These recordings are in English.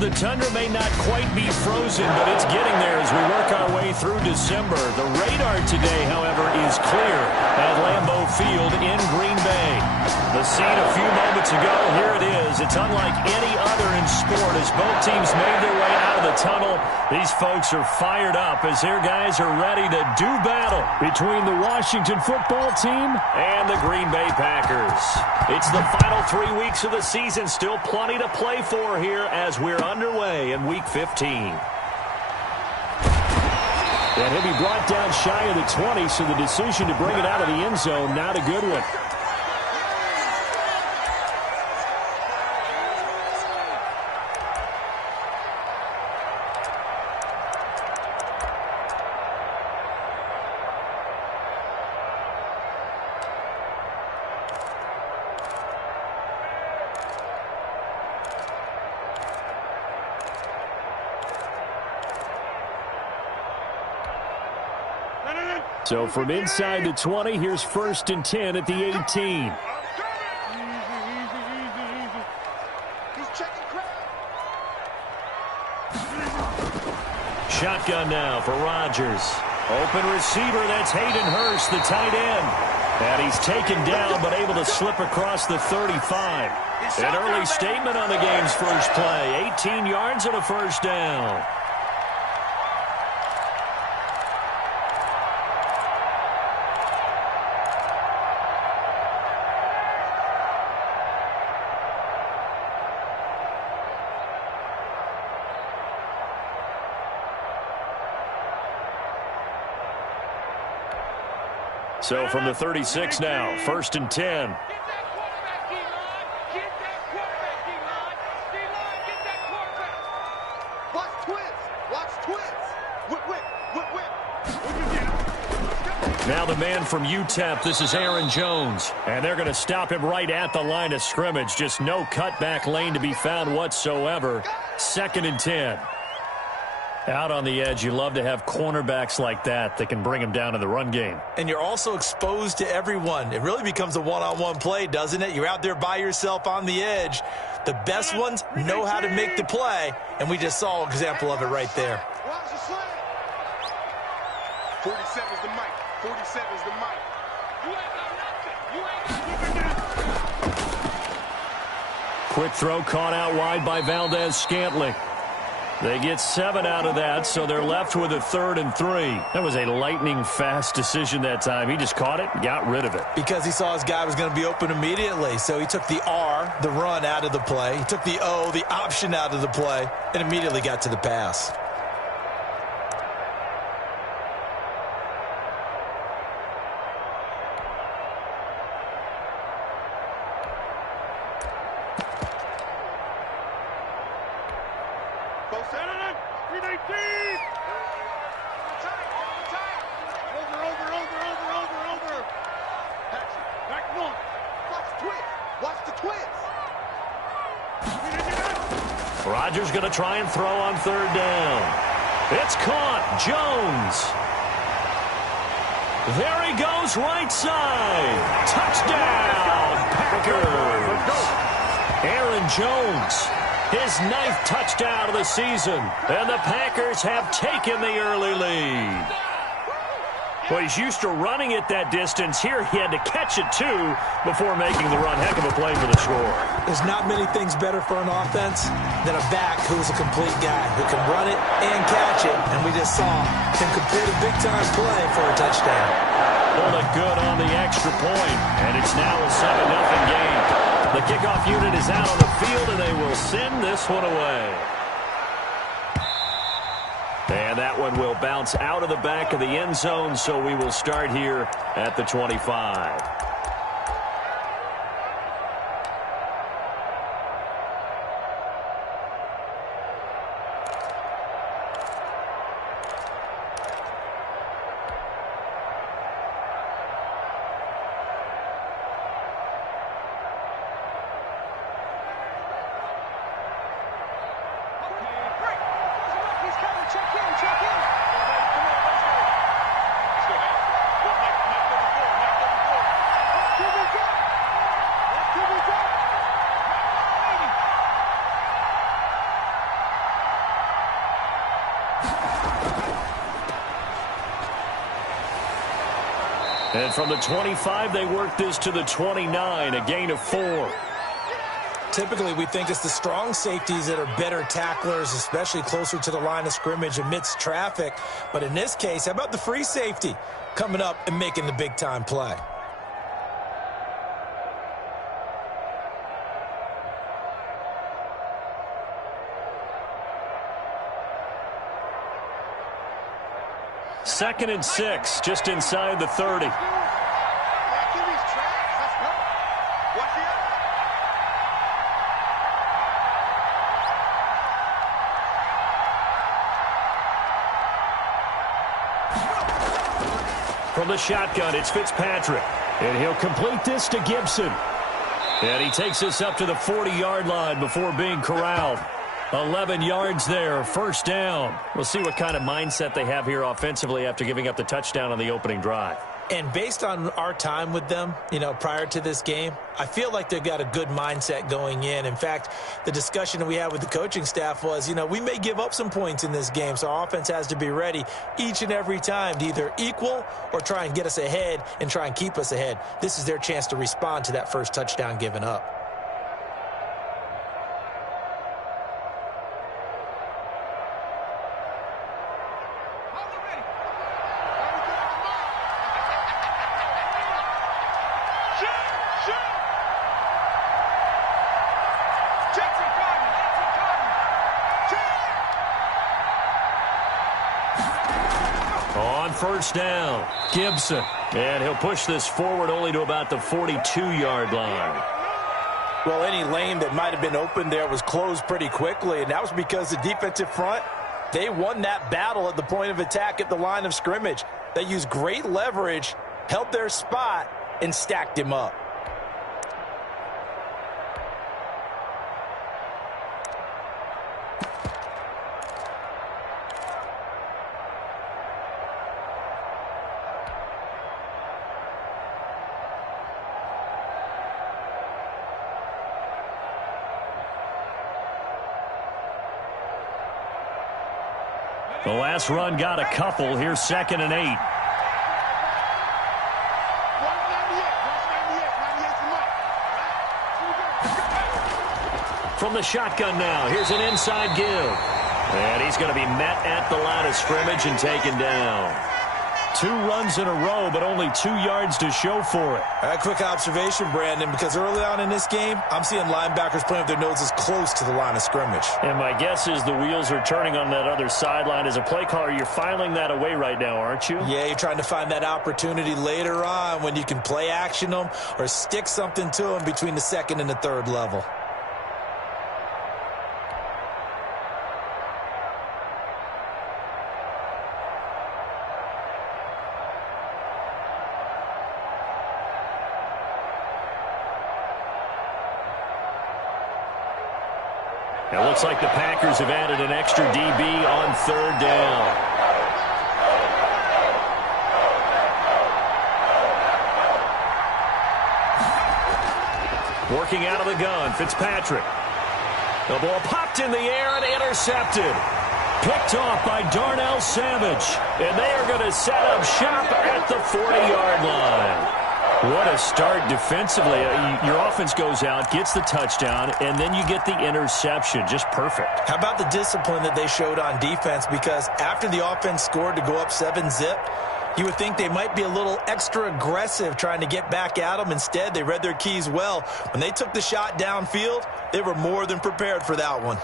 The tundra may not quite be frozen, but it's getting there as we work our way through December. The radar today, however, is clear at Lambeau Field in Green Bay. The scene a few moments ago, here it is. It's unlike any other in sport as both teams made their way out of the tunnel. These folks are fired up as their guys are ready to do battle between the Washington football team and the Green Bay Packers. It's the final 3 weeks of the season. Still plenty to play for here as we're underway in Week 15. And he'll be brought down shy of the 20, so the decision to bring it out of the end zone, not a good one. So from inside the 20, here's 1st and 10 at the 18. Shotgun now for Rodgers. Open receiver, that's Hayden Hurst, the tight end. And he's taken down but able to slip across the 35. An early statement on the game's first play. 18 yards and a first down. So from the 36 now, 1st and 10. Now the man from UTEP, this is Aaron Jones. And they're going to stop him right at the line of scrimmage. Just no cutback lane to be found whatsoever. 2nd and 10. Out on the edge, you love to have cornerbacks like that can bring them down in the run game. And you're also exposed to everyone. It really becomes a one-on-one play, doesn't it? You're out there by yourself on the edge. The best ones know how to make the play, and we just saw an example of it right there. 47 is the mic. 47 is the mic. You ain't got nothing. You ain't got. Quick throw caught out wide by Valdez-Scantling. They get 7 out of that, so they're left with a 3rd and 3. That was a lightning-fast decision that time. He just caught it and got rid of it. Because he saw his guy was going to be open immediately, so he took the R, the run, out of the play. He took the O, the option, out of the play, and immediately got to the pass. Rodgers going to try and throw on 3rd down. It's caught. Jones. There he goes, right side. Touchdown, Packers. Aaron Jones, his 9th touchdown of the season. And the Packers have taken the early lead. Well, he's used to running it that distance. Here he had to catch it, too, before making the run. Heck of a play for the score. There's not many things better for an offense than a back who is a complete guy who can run it and catch it. And we just saw him complete a big-time play for a touchdown. Pulled it good on the extra point, and it's now a 7-0 game. The kickoff unit is out on the field, and they will send this one away. And that one will bounce out of the back of the end zone, so we will start here at the 25. And from the 25, they work this to the 29, a gain of 4. Typically, we think it's the strong safeties that are better tacklers, especially closer to the line of scrimmage amidst traffic. But in this case, how about the free safety coming up and making the big-time play? Second and 6, just inside the 30. From the shotgun, it's Fitzpatrick. And he'll complete this to Gibson. And he takes this up to the 40-yard line before being corralled. 11 yards there, first down. We'll see what kind of mindset they have here offensively after giving up the touchdown on the opening drive. And based on our time with them, prior to this game, I feel like they've got a good mindset going in. In fact, the discussion that we had with the coaching staff was, we may give up some points in this game, so our offense has to be ready each and every time to either equal or try and get us ahead and try and keep us ahead. This is their chance to respond to that first touchdown given up. First down, Gibson. And he'll push this forward only to about the 42-yard line. Well, any lane that might have been open there was closed pretty quickly, and that was because the defensive front, they won that battle at the point of attack at the line of scrimmage. They used great leverage, held their spot, and stacked him up. The last run got a couple. Here's second and 8. From the shotgun now, here's an inside give. And he's going to be met at the line of scrimmage and taken down. 2 runs in a row, but only 2 yards to show for it. A quick observation, Brandon, because early on in this game, I'm seeing linebackers playing with their noses close to the line of scrimmage. And my guess is the wheels are turning on that other sideline. As a play caller, you're filing that away right now, aren't you? Yeah, you're trying to find that opportunity later on when you can play action them or stick something to them between the second and the third level. It looks like the Packers have added an extra DB on third down. Working out of the gun, Fitzpatrick. The ball popped in the air and intercepted. Picked off by Darnell Savage. And they are going to set up shop at the 40-yard line. What a start defensively. Your offense goes out, gets the touchdown, and then you get the interception. Just perfect. How about the discipline that they showed on defense? Because after the offense scored to go up 7-zip, you would think they might be a little extra aggressive trying to get back at them. Instead, they read their keys well. When they took the shot downfield, they were more than prepared for that one.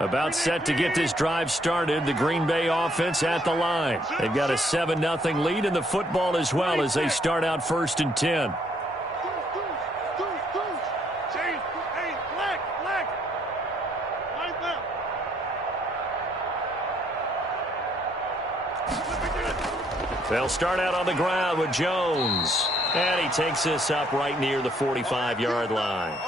About set to get this drive started. The Green Bay offense at the line. They've got a 7-0 lead in the football as well as they start out 1st and 10. They'll start out on the ground with Jones. And he takes this up right near the 45-yard line.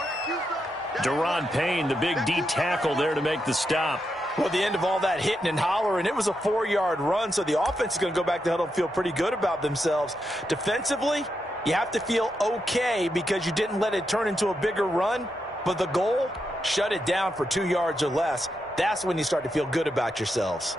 Deron Payne, the big D tackle there to make the stop. Well, the end of all that hitting and hollering, it was a 4-yard run, so the offense is going to go back to huddle and feel pretty good about themselves. Defensively, you have to feel okay because you didn't let it turn into a bigger run, but the goal, shut it down for 2 yards or less. That's when you start to feel good about yourselves.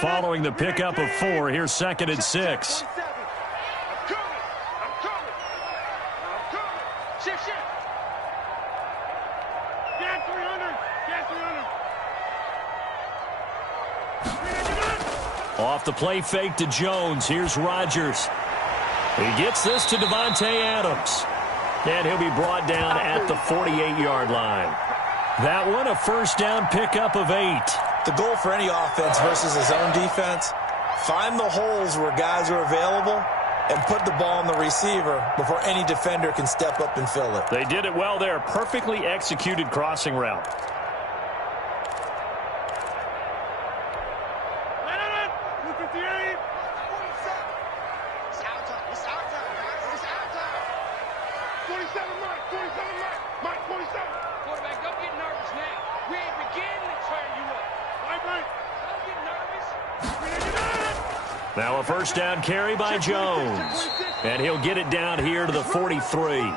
Following the pickup of 4, here's 2nd and 6. Off the play fake to Jones. Here's Rodgers. He gets this to Davante Adams. And he'll be brought down at the 48-yard line. That one, a first down pickup of 8. The goal for any offense versus his own defense, find the holes where guys are available and put the ball on the receiver before any defender can step up and fill it. They did it well there. Perfectly executed crossing route. Now a first down carry by Jones. And he'll get it down here to the 43.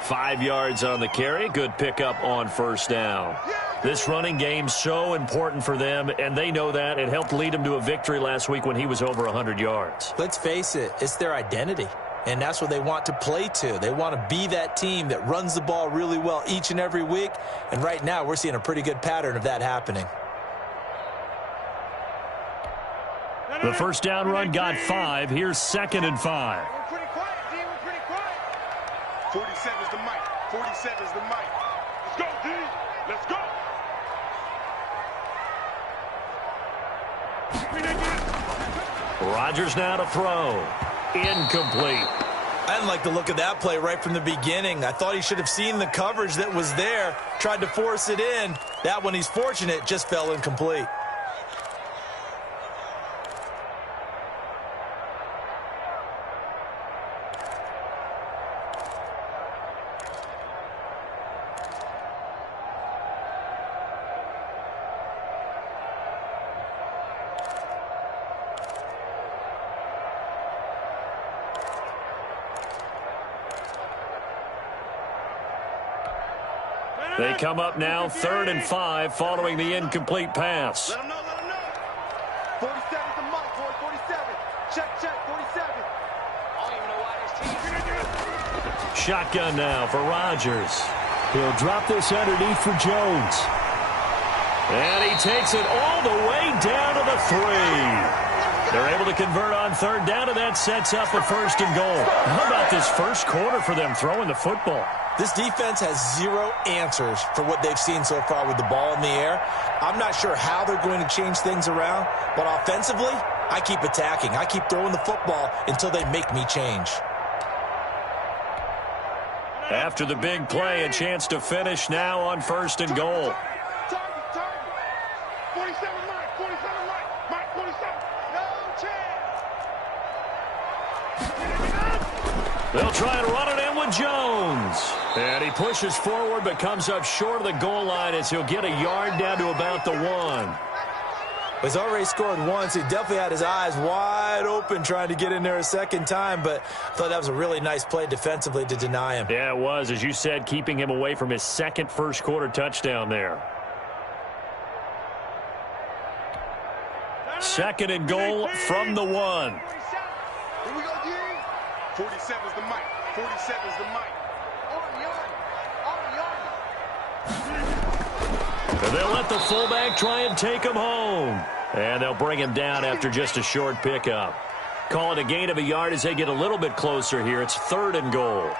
5 yards on the carry. Good pickup on first down. This running game's so important for them, and they know that. It helped lead them to a victory last week when he was over 100 yards. Let's face it, it's their identity. And that's what they want to play to. They want to be that team that runs the ball really well each and every week. And right now, we're seeing a pretty good pattern of that happening. The first down run got 5. Here's 2nd and 5. We're pretty quiet, D. We're pretty quiet. 47's the mic. 47's the mic. Let's go, D. Let's go. Rodgers now to throw. Incomplete. I didn't like the look of that play right from the beginning. I thought he should have seen the coverage that was there, tried to force it in. That one, he's fortunate, just fell incomplete. They come up now 3rd and 5 following the incomplete pass. Let him know, let him know. 47's the mic, boy, 47. Check, 47. I don't even know why this team. Shotgun now for Rodgers. He'll drop this underneath for Jones. And he takes it all the way down to the 3. They're able to convert on 3rd down, and that sets up a 1st and goal. How about this first quarter for them throwing the football? This defense has 0 answers for what they've seen so far with the ball in the air. I'm not sure how they're going to change things around, but offensively, I keep attacking. I keep throwing the football until they make me change. After the big play, a chance to finish now on 1st and goal. Target. 47 mic, 47 mic, 47. No chance. They'll try and run it in with Jones. And he pushes forward but comes up short of the goal line as he'll get a yard down to about the 1. He's already scored once. He definitely had his eyes wide open trying to get in there a second time, but I thought that was a really nice play defensively to deny him. Yeah, it was, as you said, keeping him away from his second first-quarter touchdown there. 2nd and goal from the 1. Here we go, D. 47's the mic. 47's the mic. And they'll let the fullback try and take him home. And they'll bring him down after just a short pickup. Call it a gain of a yard as they get a little bit closer here. It's 3rd and goal.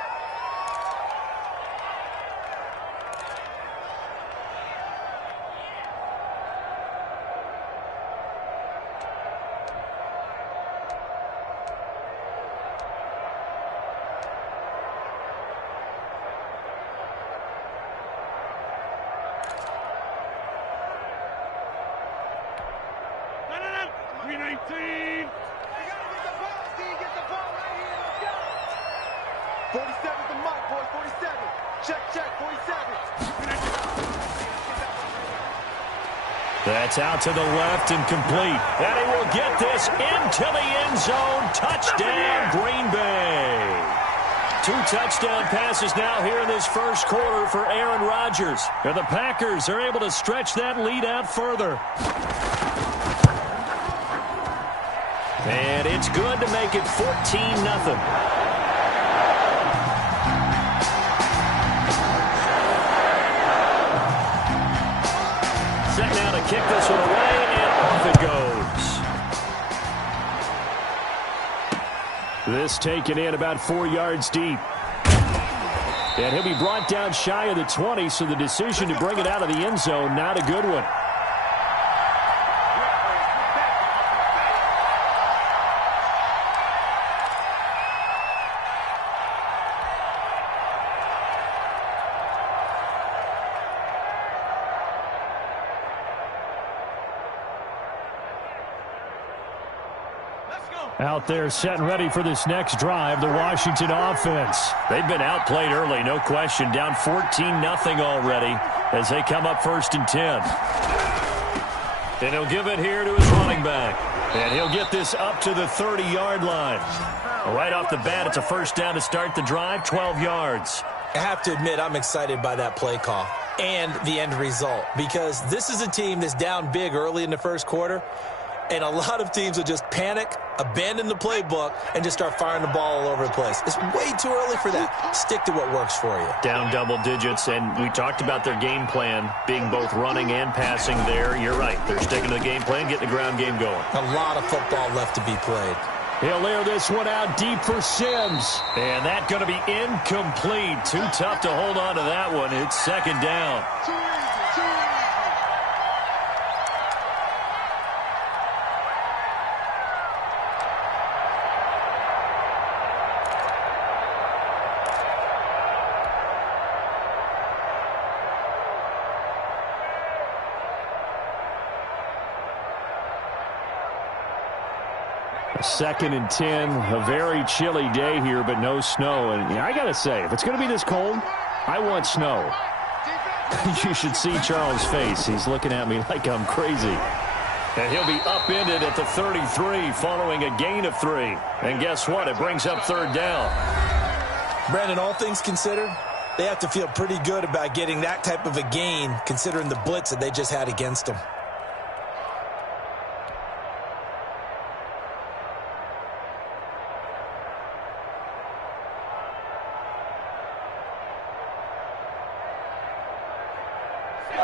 That's out to the left and complete. And he will get this into the end zone. Touchdown, Green Bay. 2 touchdown passes now here in this first quarter for Aaron Rodgers. And the Packers are able to stretch that lead out further. And it's good to make it 14-0. Set now to kick this one away, and off it goes. This taken in about 4 yards deep. And he'll be brought down shy of the 20, so the decision to bring it out of the end zone, not a good one. Out there set and ready for this next drive, the Washington offense. They've been outplayed early, no question. Down 14-0 already as they come up 1st and 10. And he'll give it here to his running back. And he'll get this up to the 30-yard line. Right off the bat, it's a first down to start the drive, 12 yards. I have to admit, I'm excited by that play call and the end result, because this is a team that's down big early in the first quarter. And a lot of teams will just panic, abandon the playbook, and just start firing the ball all over the place. It's way too early for that. Stick to what works for you. Down double digits, and we talked about their game plan being both running and passing there. You're right. They're sticking to the game plan, getting the ground game going. A lot of football left to be played. He'll air this one out deep for Sims. And that's going to be incomplete. Too tough to hold on to that one. It's second down. Second and 10, a very chilly day here, but no snow. And I got to say, if it's going to be this cold, I want snow. You should see Charles' face. He's looking at me like I'm crazy. And he'll be upended at the 33 following a gain of 3. And guess what? It brings up third down. Brandon, all things considered, they have to feel pretty good about getting that type of a gain considering the blitz that they just had against them.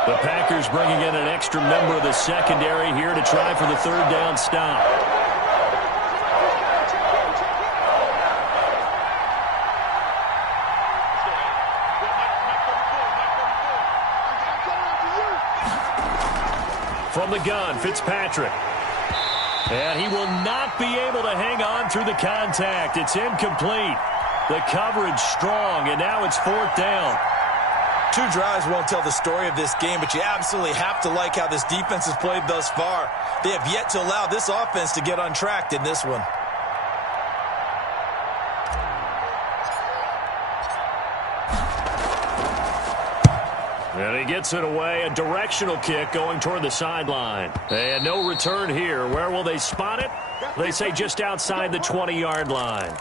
The Packers bringing in an extra member of the secondary here to try for the third down stop. From the gun, Fitzpatrick. And he will not be able to hang on through the contact. It's incomplete. The coverage strong, and now it's fourth down. 2 drives won't tell the story of this game, but you absolutely have to like how this defense has played thus far. They have yet to allow this offense to get untracked in this one. And he gets it away, a directional kick going toward the sideline. And no return here. Where will they spot it? They say just outside the 20-yard line.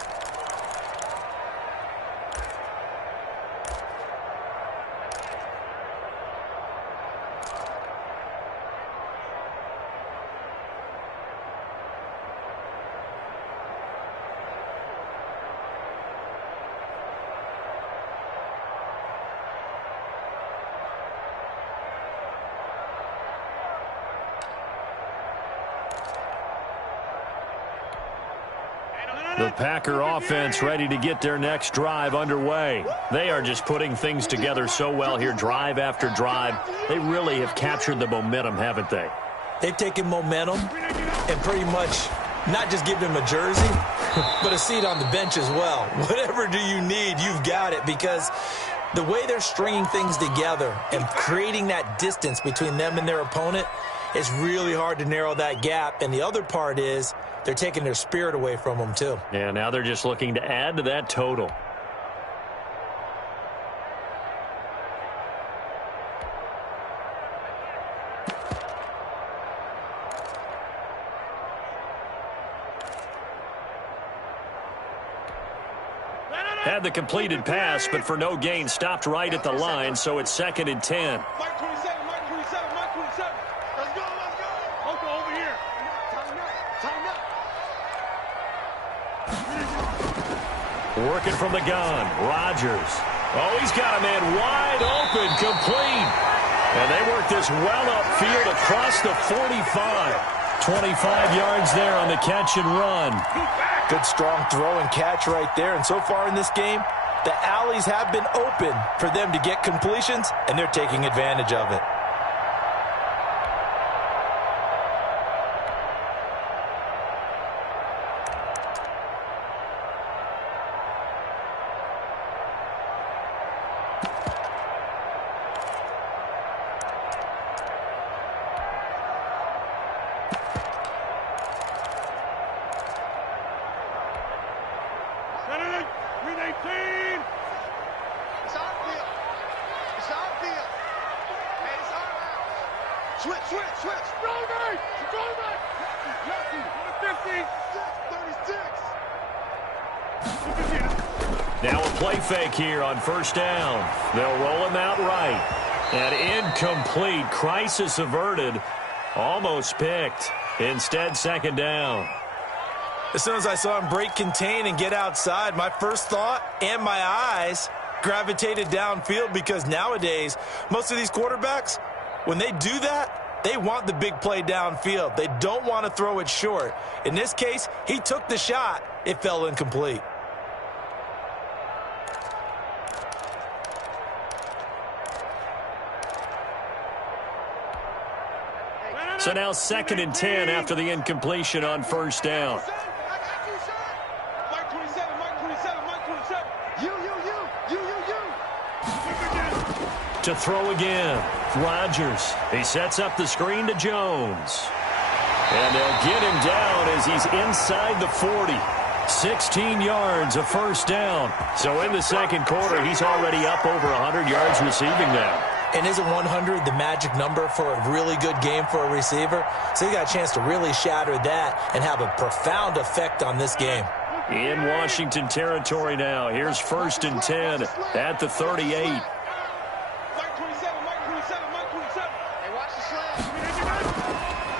The Packer offense ready to get their next drive underway. They are just putting things together so well here, drive after drive. They really have captured the momentum, haven't they? They've taken momentum and pretty much not just given him a jersey, but a seat on the bench as well. Whatever do you need, you've got it, because the way they're stringing things together and creating that distance between them and their opponent, it's really hard to narrow that gap. And the other part is they're taking their spirit away from them, too. Yeah, now they're just looking to add to that total. Had the completed pass, but for no gain, stopped right at the line, so it's 2nd and 10. Mike 27, Mike 27, Mike 27. Let's go, let's go. Okay, over here. Time out, time out. Working from the gun, Rodgers. Oh, he's got a man wide open, complete. And they work this well upfield across the 45. 25 yards there on the catch and run. Good strong throw and catch right there. And so far in this game, the alleys have been open for them to get completions, and they're taking advantage of it. Now a play fake here on first down. They'll roll him out right. And incomplete. Crisis averted. Almost picked. Instead, second down. As soon as I saw him break contain and get outside, my first thought and my eyes gravitated downfield, because nowadays, most of these quarterbacks, when they do that, they want the big play downfield. They don't want to throw it short. In this case, he took the shot. It fell incomplete. So now 2nd and 10 after the incompletion on first down. To throw again, Rodgers. He sets up the screen to Jones. And they'll get him down as he's inside the 40. 16 yards, a first down. So in the second quarter, he's already up over 100 yards receiving now. And isn't 100 the magic number for a really good game for a receiver? So he got a chance to really shatter that and have a profound effect on this game. In Washington territory now. Here's 1st and 10 at the 38.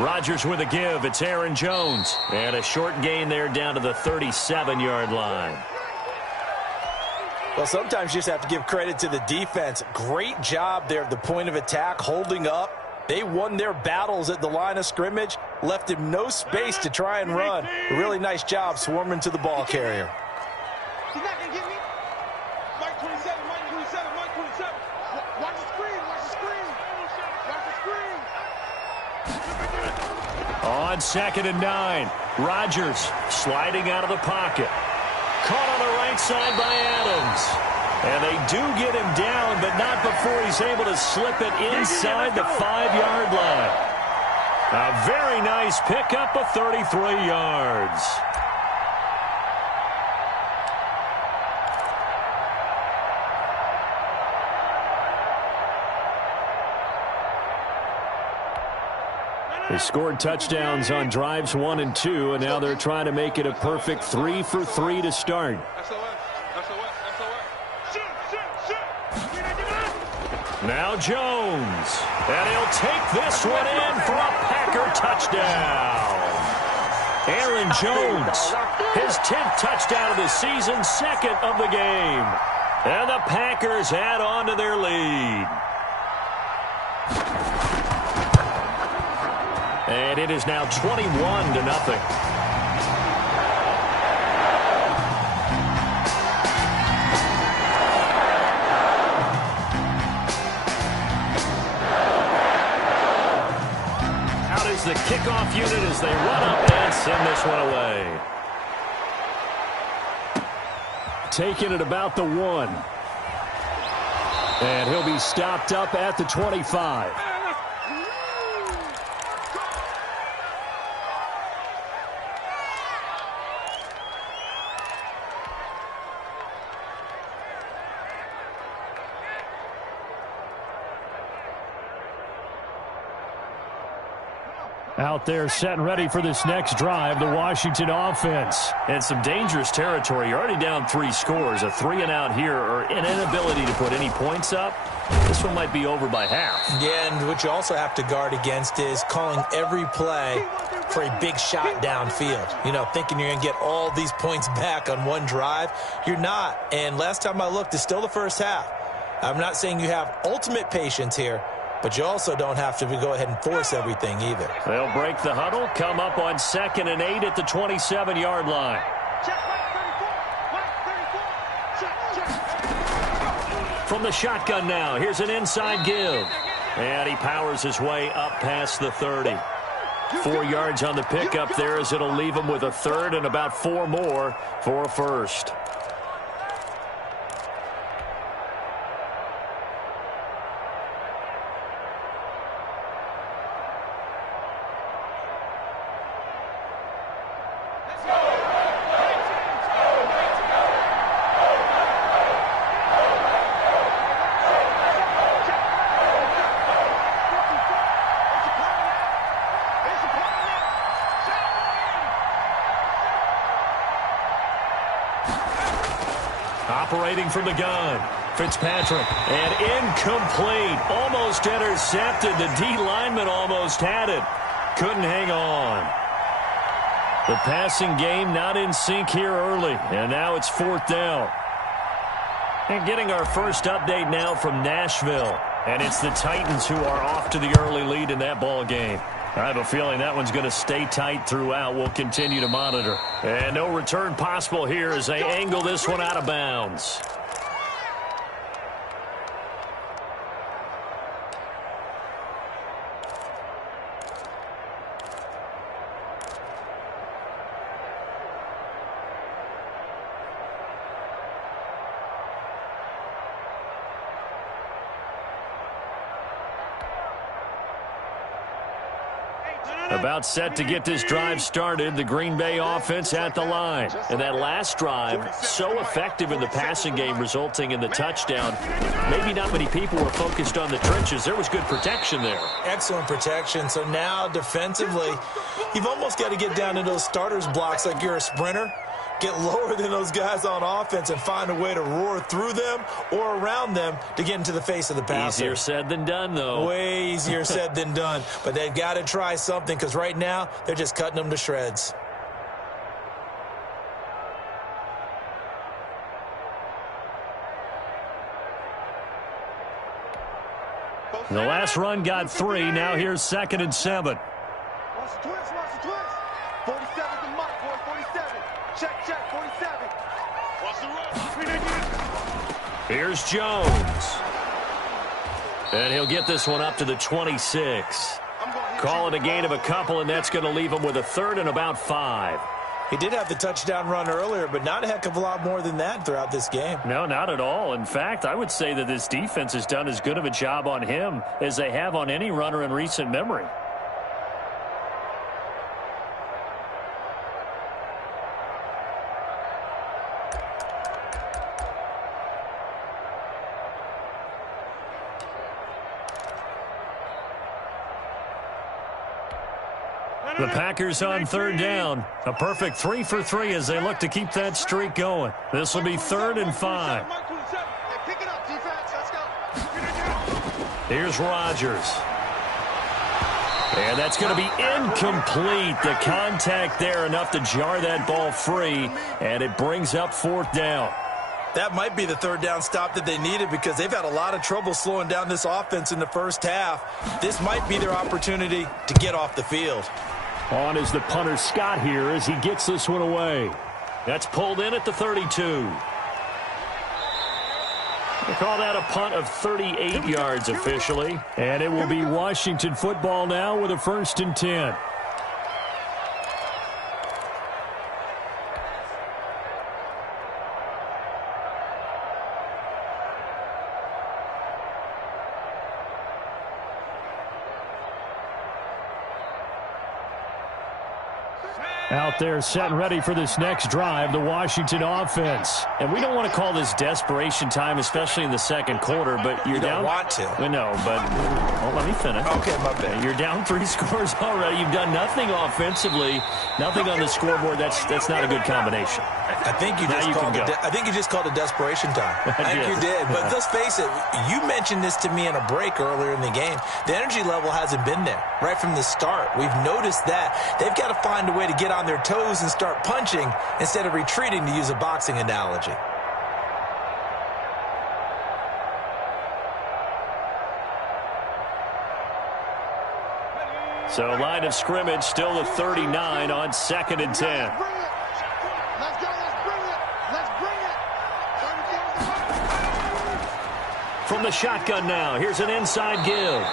Rodgers with a give. It's Aaron Jones. And a short gain there down to the 37-yard line. Well, sometimes you just have to give credit to the defense. Great job there at the point of attack, holding up. They won their battles at the line of scrimmage, left him no space to try and run. A really nice job swarming to the ball carrier. He's not going to get me. Mike 27, Mike 27, Mike 27. Watch the screen, watch the screen. Watch the screen. On 2nd and 9, Rodgers sliding out of the pocket. Caught on the right side by Adams. And they do get him down, but not before he's able to slip it inside the 5-yard line. A very nice pickup of 33 yards. They scored touchdowns on drives 1 and 2, and now they're trying to make it a perfect 3 for 3 to start. Now Jones, and he'll take this one in for a Packer touchdown. Aaron Jones, his 10th touchdown of the season, 2nd of the game. And the Packers add on to their lead. And it is now 21-0. Out is the kickoff unit as they run up and send this one away. Taking it about the 1. And he'll be stopped up at the 25. Out there set and ready for this next drive, the Washington offense. And some dangerous territory. You're already down 3 scores. A 3-and-out here or an inability to put any points up. This one might be over by half. Yeah, and what you also have to guard against is calling every play for a big shot downfield. You know, thinking you're going to get all these points back on one drive. You're not. And last time I looked, it's still the first half. I'm not saying you have ultimate patience here, but you also don't have to go ahead and force everything either. They'll break the huddle, come up on 2nd and 8 at the 27-yard line. From the shotgun now, here's an inside give. And he powers his way up past the 30. 4 yards on the pickup there as it'll leave him with a third and about 4 more for a first. Operating from the gun, Fitzpatrick, and incomplete, almost intercepted. The D lineman almost had it, couldn't hang on. The passing game not in sync here early, and now it's 4th down. And getting our first update now from Nashville, and it's the Titans who are off to the early lead in that ball game. I have a feeling that one's going to stay tight throughout. We'll continue to monitor. And no return possible here as they angle this one out of bounds. About set to get this drive started, the Green Bay offense at the line. And that last drive, so effective in the passing game, resulting in the touchdown. Maybe not many people were focused on the trenches. There was good protection there. Excellent protection. So now defensively, you've almost got to get down to those starters blocks like you're a sprinter. Get lower than those guys on offense and find a way to roar through them or around them to get into the face of the passer. Easier said than done, though. Way easier said than done. But they've got to try something because right now they're just cutting them to shreds. The last run got 3. Now here's 2nd and 7. Watch the twist, watch the twist. 47 to Mike, boy, 47. Check, 47. Watch the run. Here's Jones. And he'll get this one up to the 26. Call it a gain of a couple, and that's going to leave him with a third and about 5. He did have the touchdown run earlier, but not a heck of a lot more than that throughout this game. No, not at all. In fact, I would say that this defense has done as good of a job on him as they have on any runner in recent memory. The Packers on 3rd down. A perfect 3 for 3 as they look to keep that streak going. This will be 3rd and 5. Here's Rodgers. And that's going to be incomplete. The contact there enough to jar that ball free, and it brings up 4th down. That might be the 3rd down stop that they needed because they've had a lot of trouble slowing down this offense in the first half. This might be their opportunity to get off the field. On is the punter Scott here as he gets this one away. That's pulled in at the 32. They call that a punt of 38 yards officially. And it will be Washington football now with a 1st and 10. Out there set and ready for this next drive, the Washington offense. And we don't want to call this desperation time, especially in the second quarter, but you're down. You don't want to. No, but let me finish. Okay, my bad. You're down 3 scores already. You've done nothing offensively, nothing on the scoreboard. That's not a good combination. I think you just called it desperation time. I think you did. But let's face it, you mentioned this to me in a break earlier in the game. The energy level hasn't been there right from the start. We've noticed that. They've got to find a way to get on their toes and start punching instead of retreating, to use a boxing analogy. So line of scrimmage still the 39 on 2nd and 10. Let's go. Let's bring it. Let's bring it. From the shotgun now, here's an inside give.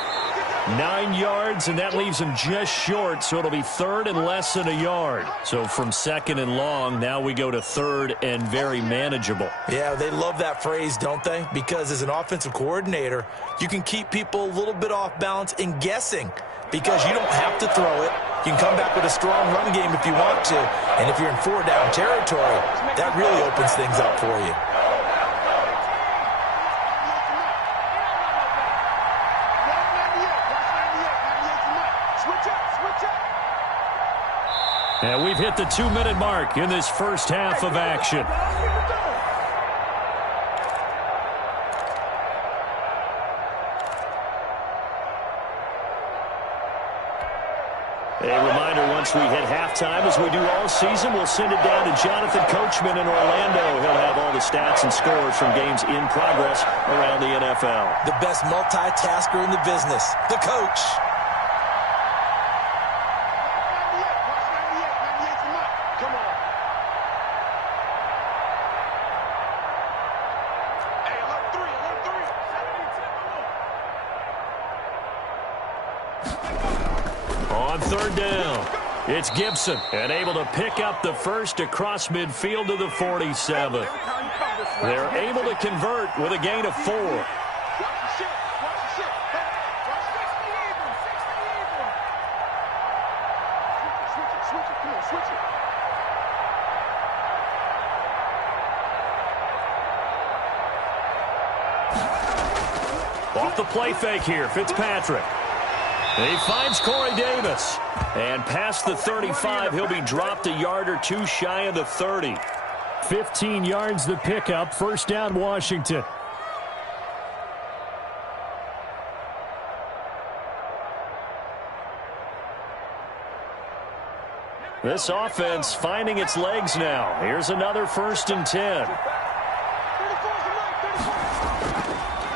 9 yards, and that leaves him just short, so it'll be 3rd and less than a yard. So from 2nd and long, now we go to 3rd and very manageable. Yeah, they love that phrase, don't they? Because as an offensive coordinator, you can keep people a little bit off balance and guessing, because you don't have to throw it. You can come back with a strong run game if you want to. And if you're in 4-down territory, that really opens things up for you. And we've hit the 2-minute mark in this first half of action. A reminder, once we hit halftime, as we do all season, we'll send it down to Jonathan Coachman in Orlando. He'll have all the stats and scores from games in progress around the NFL. The best multitasker in the business, the coach. Come on. Hey, alert 3. On 3rd down, it's Gibson, and able to pick up the first across midfield to the 47. They're able to convert with a gain of 4. Watch the shit. Hey, watch switch it. Come on, switch it. Off the play fake here, Fitzpatrick. He finds Corey Davis. And past the 35, he'll be dropped a yard or 2 shy of the 30. 15 yards the pickup, 1st down Washington. This offense finding its legs now. Here's another 1st and 10.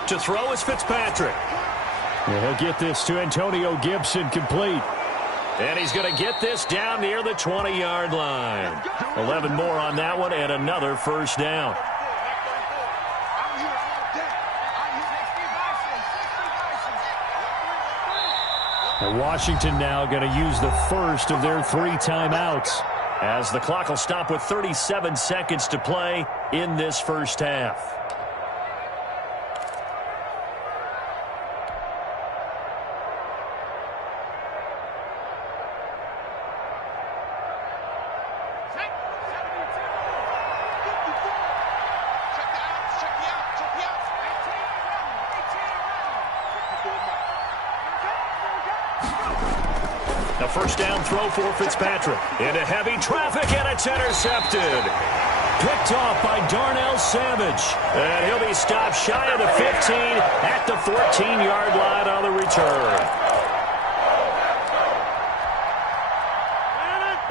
To throw is Fitzpatrick. He'll get this to Antonio Gibson complete. And he's going to get this down near the 20-yard line. 11 more on that one and another 1st down. And Washington now going to use the first of their 3 timeouts, as the clock will stop with 37 seconds to play in this first half. A 1st down throw for Fitzpatrick. Into heavy traffic, and it's intercepted. Picked off by Darnell Savage. And he'll be stopped shy of the 15 at the 14-yard line on the return.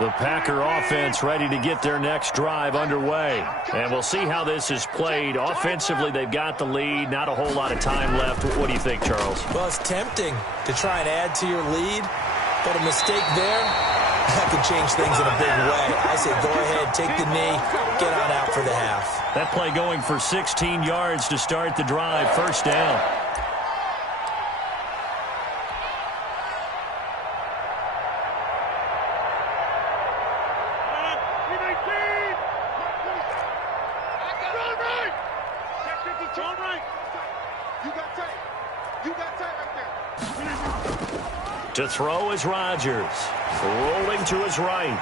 The Packer offense ready to get their next drive underway. And we'll see how this is played. Offensively, they've got the lead. Not a whole lot of time left. What do you think, Charles? Well, it's tempting to try and add to your lead, but a mistake there, that could change things in a big way. I say go ahead, take the knee, get on out for the half. That play going for 16 yards to start the drive. 1st down. To throw is Rodgers. Rolling to his right.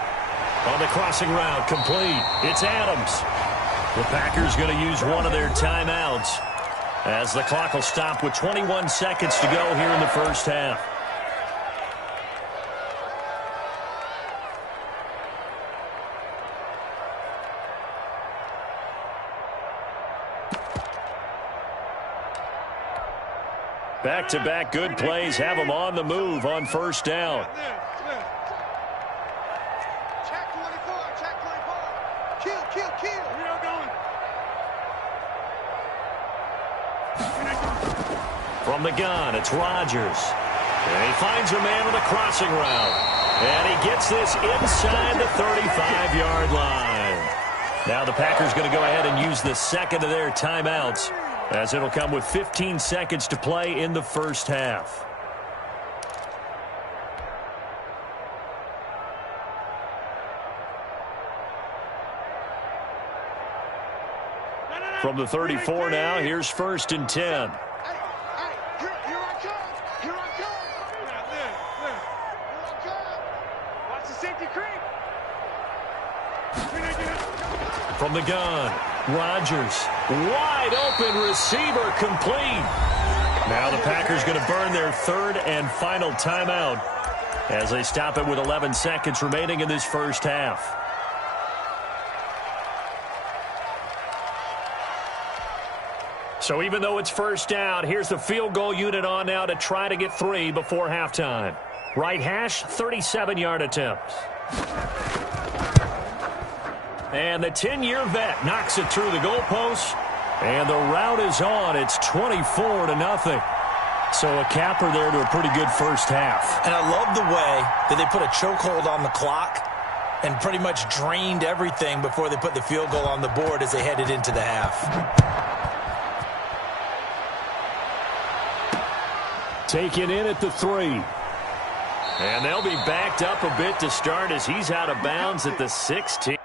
On the crossing route, complete. It's Adams. The Packers going to use one of their timeouts as the clock will stop with 21 seconds to go here in the first half. Back-to-back good plays have them on the move on first down. Check 24, check 24. Kill. We are going. From the gun, it's Rodgers. And he finds a man on the crossing route. And he gets this inside the 35-yard line. Now the Packers going to go ahead and use the second of their timeouts, as it'll come with 15 seconds to play in the first half. From the 34 now, here's 1st and 10. Hey, here I come. Here I come. Watch the safety creep. From the gun, Rodgers, wide open receiver, complete. Now the Packers going to burn their third and final timeout as they stop it with 11 seconds remaining in this first half. So even though it's first down, here's the field goal unit on now to try to get 3 before halftime. Right hash, 37-yard attempt. And the 10-year vet knocks it through the goalpost. And the route is on. It's 24-0. So a capper there to a pretty good first half. And I love the way that they put a chokehold on the clock and pretty much drained everything before they put the field goal on the board as they headed into the half. Taken in at the 3. And they'll be backed up a bit to start as he's out of bounds at the 16.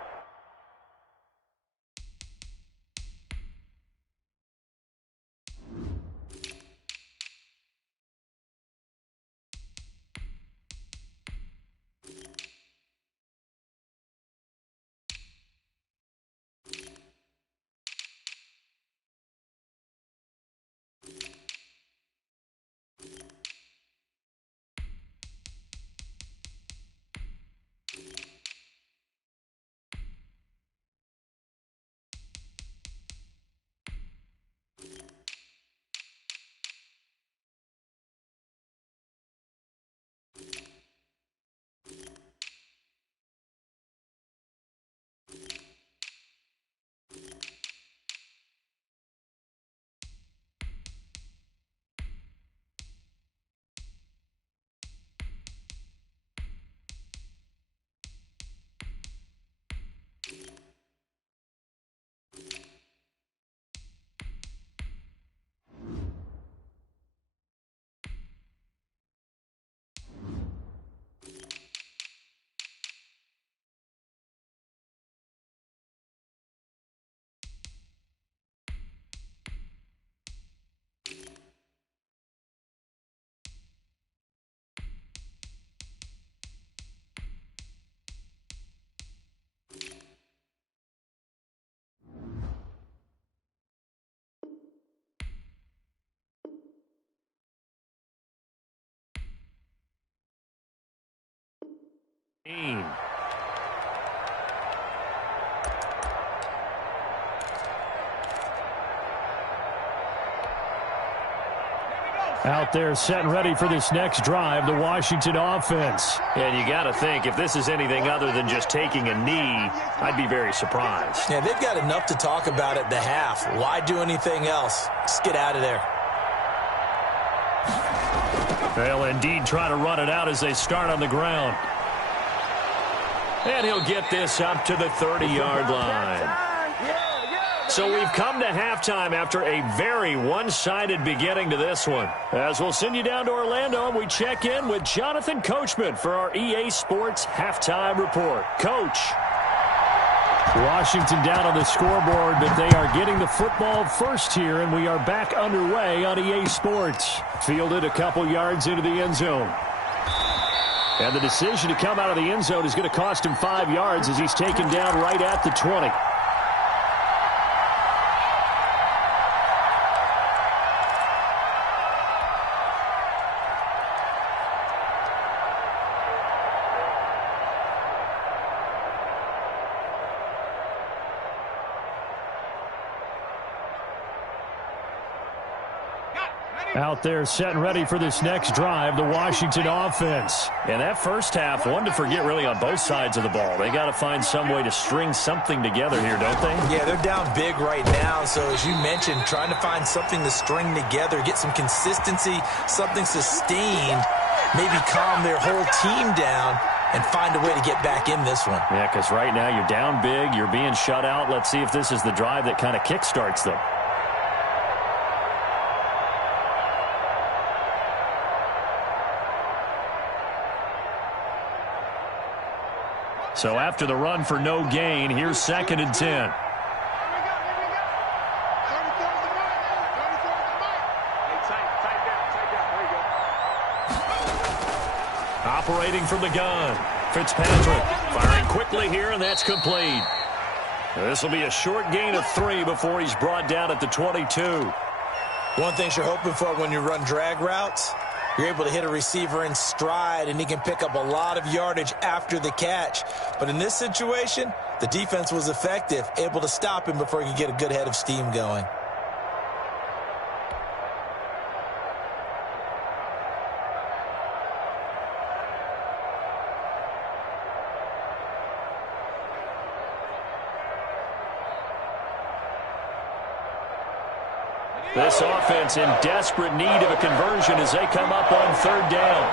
Out there set and ready for this next drive, the Washington offense. And you got to think, if this is anything other than just taking a knee, I'd be very surprised. Yeah, they've got enough to talk about at the half. Why do anything else? Just get out of there. They'll indeed try to run it out as they start on the ground. And he'll get this up to the 30-yard line. So we've come to halftime after a very one-sided beginning to this one. As we'll send you down to Orlando, and we check in with Jonathan Coachman for our EA Sports Halftime Report. Coach. Washington down on the scoreboard, but they are getting the football first here, and we are back underway on EA Sports. Fielded a couple yards into the end zone. And the decision to come out of the end zone is going to cost him 5 yards as he's taken down right at the 20. Out there set and ready for this next drive, the Washington offense. And that first half, one to forget really on both sides of the ball. They got to find some way to string something together here, don't they? Yeah, they're down big right now. So as you mentioned, trying to find something to string together, get some consistency, something sustained, maybe calm their whole team down and find a way to get back in this one. Yeah, because right now you're down big, you're being shut out. Let's see if this is the drive that kind of kickstarts them. So after the run for no gain, here's 2nd and 10. Operating from the gun, Fitzpatrick firing quickly here, and that's complete. This will be a short gain of 3 before he's brought down at the 22. One thing you're hoping for when you run drag routes, you're able to hit a receiver in stride, and he can pick up a lot of yardage after the catch. But in this situation, the defense was effective, able to stop him before he could get a good head of steam going. This offense in desperate need of a conversion as they come up on 3rd down.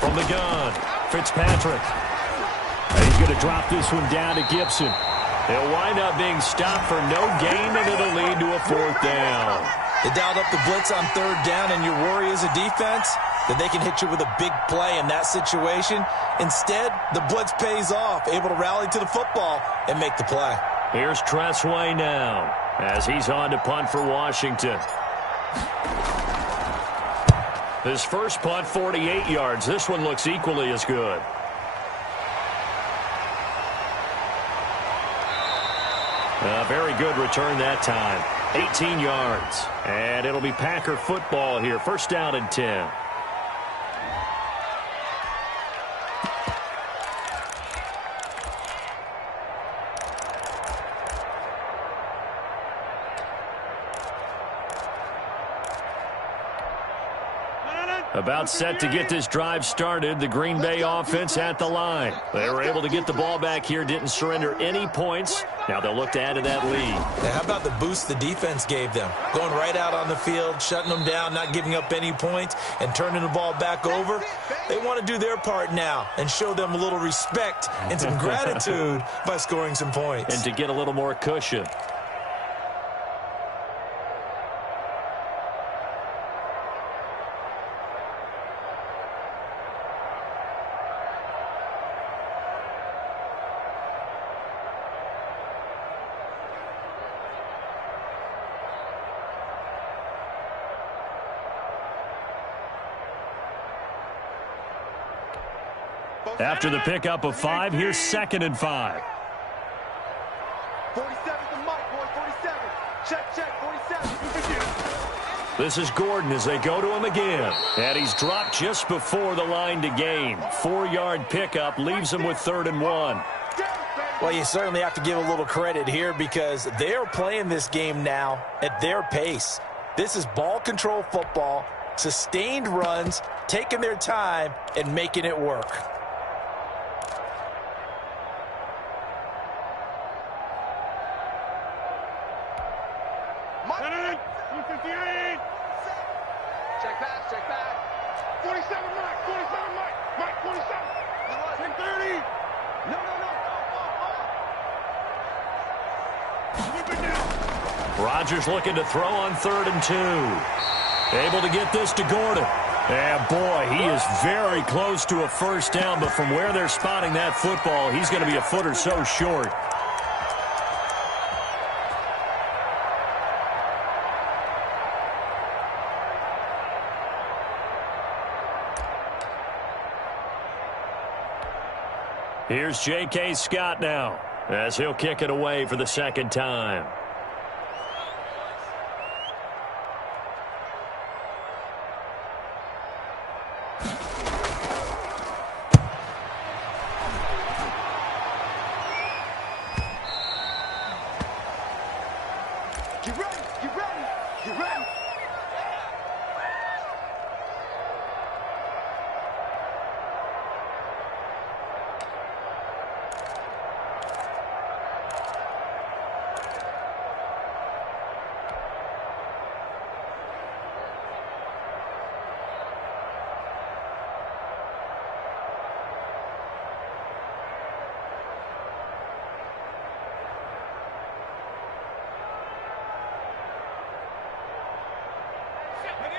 From the gun, Fitzpatrick. And he's going to drop this one down to Gibson. He'll wind up being stopped for no gain, and it'll lead to a 4th down. They dialed up the blitz on 3rd down, and your worry as a defense that they can hit you with a big play in that situation. Instead, the blitz pays off, able to rally to the football and make the play. Here's Tressway now as he's on to punt for Washington. His first punt, 48 yards. This one looks equally as good. A very good return that time. 18 yards. And it'll be Packer football here. 1st down and 10. About set to get this drive started. The Green Bay offense at the line. They were able to get the ball back here, didn't surrender any points. Now they'll look to add to that lead. Now, how about the boost the defense gave them? Going right out on the field, shutting them down, not giving up any points, and turning the ball back over. They want to do their part now and show them a little respect and some gratitude by scoring some points. And to get a little more cushion. After the pickup of 5, here's 2nd and 5. 47's the mic, boy, 47. Check, 47. This is Gordon as they go to him again. And he's dropped just before the line to gain. 4-yard pickup leaves him with 3rd and 1. Well, you certainly have to give a little credit here because they are playing this game now at their pace. This is ball control football, sustained runs, taking their time, and making it work. Check back. 47, Mike. 47, Mike. 47. 10-30. No. Rodgers looking to throw on 3rd and 2. Able to get this to Gordon. And boy, he is very close to a first down, but from where they're spotting that football, he's going to be a foot or so short. Here's J.K. Scott now, as he'll kick it away for the second time. Get ready, get ready, get ready.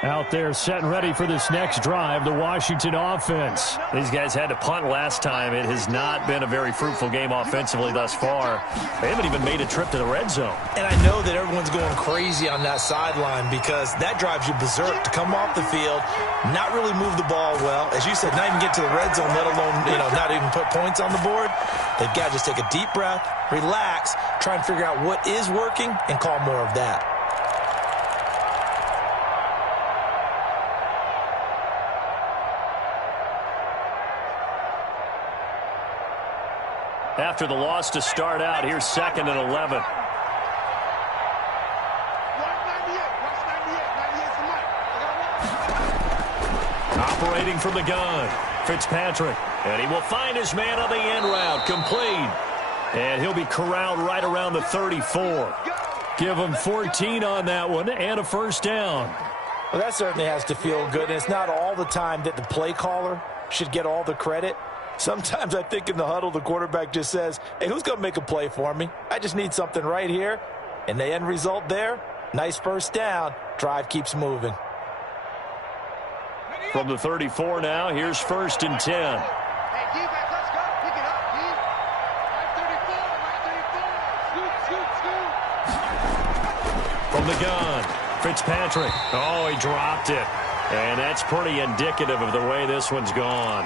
Out there set and ready for this next drive, the Washington offense. These guys had to punt last time. It has not been a very fruitful game offensively thus far. They haven't even made a trip to the red zone. And I know that everyone's going crazy on that sideline because that drives you berserk to come off the field, not really move the ball well. As you said, not even get to the red zone, let alone, not even put points on the board. They've got to just take a deep breath, relax, try and figure out what is working, and call more of that. After the loss to start out, here's 2nd and 11. Watch 98, watch 98, 98's the mic. Operating from the gun, Fitzpatrick. And he will find his man on the end route, complete. And he'll be corralled right around the 34. Give him 14 on that one and a first down. Well, that certainly has to feel good. And it's not all the time that the play caller should get all the credit. Sometimes I think in the huddle, the quarterback just says, hey, who's going to make a play for me? I just need something right here. And the end result there, nice first down. Drive keeps moving. From the 34 now, here's 1st and 10. Hey, D-back, let's go. Pick it up, D. Right 34, right 34. Scoot, scoot, scoot. From the gun, Fitzpatrick. Oh, he dropped it. And that's pretty indicative of the way this one's gone.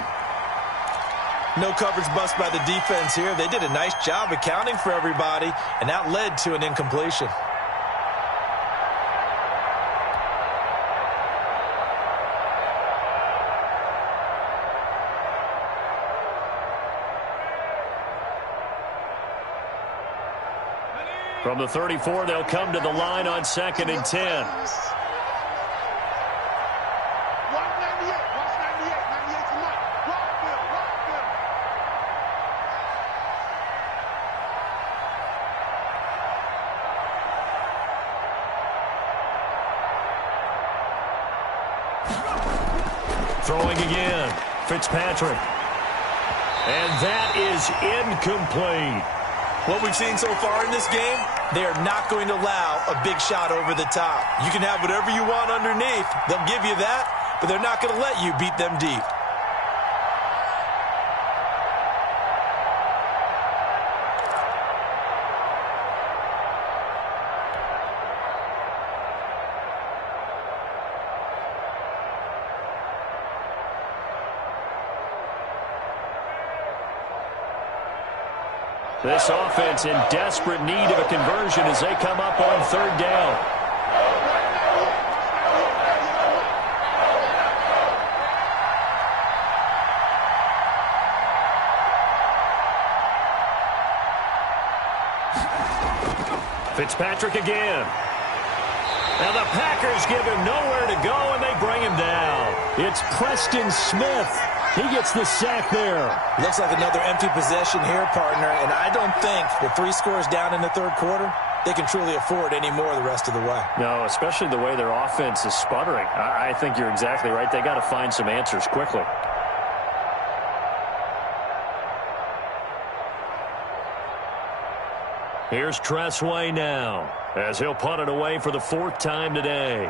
No coverage bust by the defense here. They did a nice job accounting for everybody, and that led to an incompletion. From the 34, they'll come to the line on 2nd and 10. Throwing again, Fitzpatrick. And that is incomplete. What we've seen so far in this game, they are not going to allow a big shot over the top. You can have whatever you want underneath. They'll give you that, but they're not going to let you beat them deep. This offense in desperate need of a conversion as they come up on 3rd down. Fitzpatrick again. Now the Packers give him nowhere to go, and they bring him down. It's Preston Smith. He gets the sack there. Looks like another empty possession here, partner, and I don't think with 3 scores down in the 3rd quarter, they can truly afford any more the rest of the way. No, especially the way their offense is sputtering. I think you're exactly right. They got to find some answers quickly. Here's Tressway now, as he'll punt it away for the 4th time today.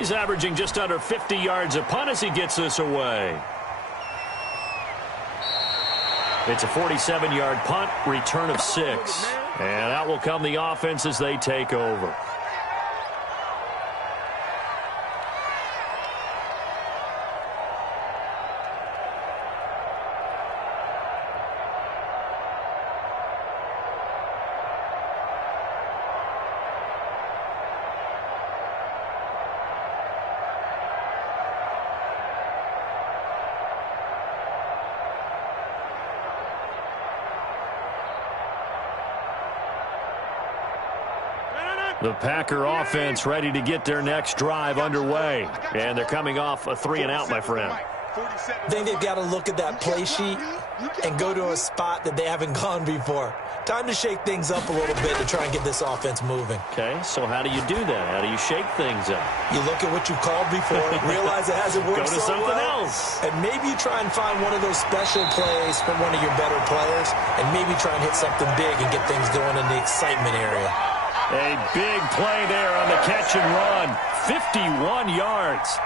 He's averaging just under 50 yards a punt as he gets this away. It's a 47-yard punt, return of 6. And out will come the offense as they take over. The Packer offense ready to get their next drive underway. And they're coming off a 3-and-out, my friend. I think they've got to look at that play sheet and go to a spot that they haven't gone before. Time to shake things up a little bit to try and get this offense moving. Okay, so how do you do that? How do you shake things up? You look at what you called before, realize it hasn't worked Go to so something well, else. and maybe you try and find one of those special plays from one of your better players, and maybe try and hit something big and get things going in the excitement area. A big play there on the catch and run. 51 yards.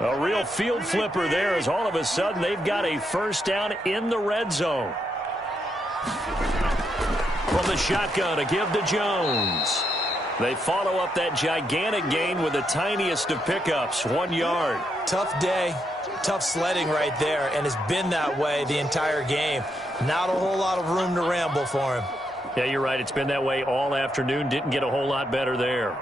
A real field flipper there as all of a sudden they've got a first down in the red zone. From the shotgun to give to Jones. They follow up that gigantic gain with the tiniest of pickups, 1 yard. Tough day, tough sledding right there, and it's been that way the entire game. Not a whole lot of room to ramble for him. Yeah, you're right. It's been that way all afternoon. Didn't get a whole lot better there.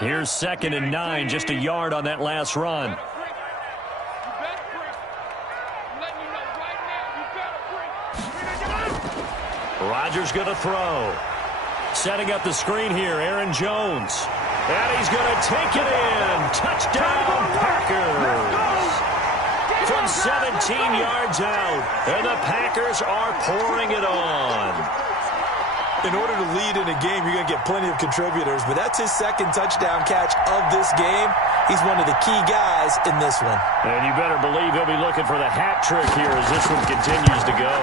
Here's 2nd and 9, just a yard on that last run. Rodgers going to throw. Setting up the screen here, Aaron Jones. And he's going to take it in. Touchdown, Packers. From 17 yards out. And the Packers are pouring it on. In order to lead in a game, you're going to get plenty of contributors, but that's his 2nd touchdown catch of this game. He's one of the key guys in this one. And you better believe he'll be looking for the hat trick here as this one continues to go.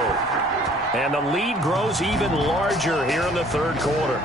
And the lead grows even larger here in the 3rd quarter.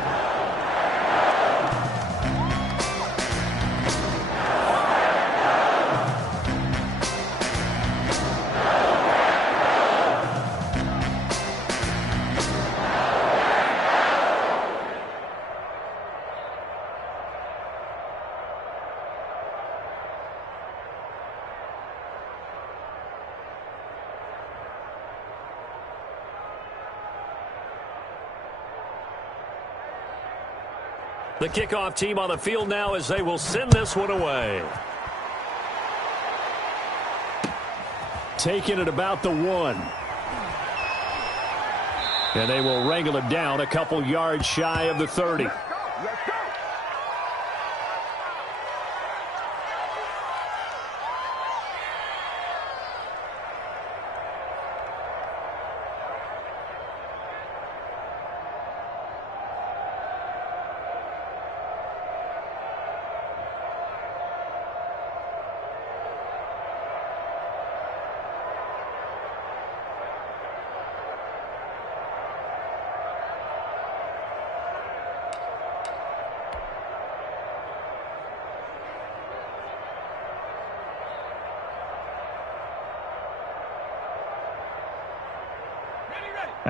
The kickoff team on the field now as they will send this one away. Taking it about the 1. And they will wrangle it down a couple yards shy of the 30. Let's go.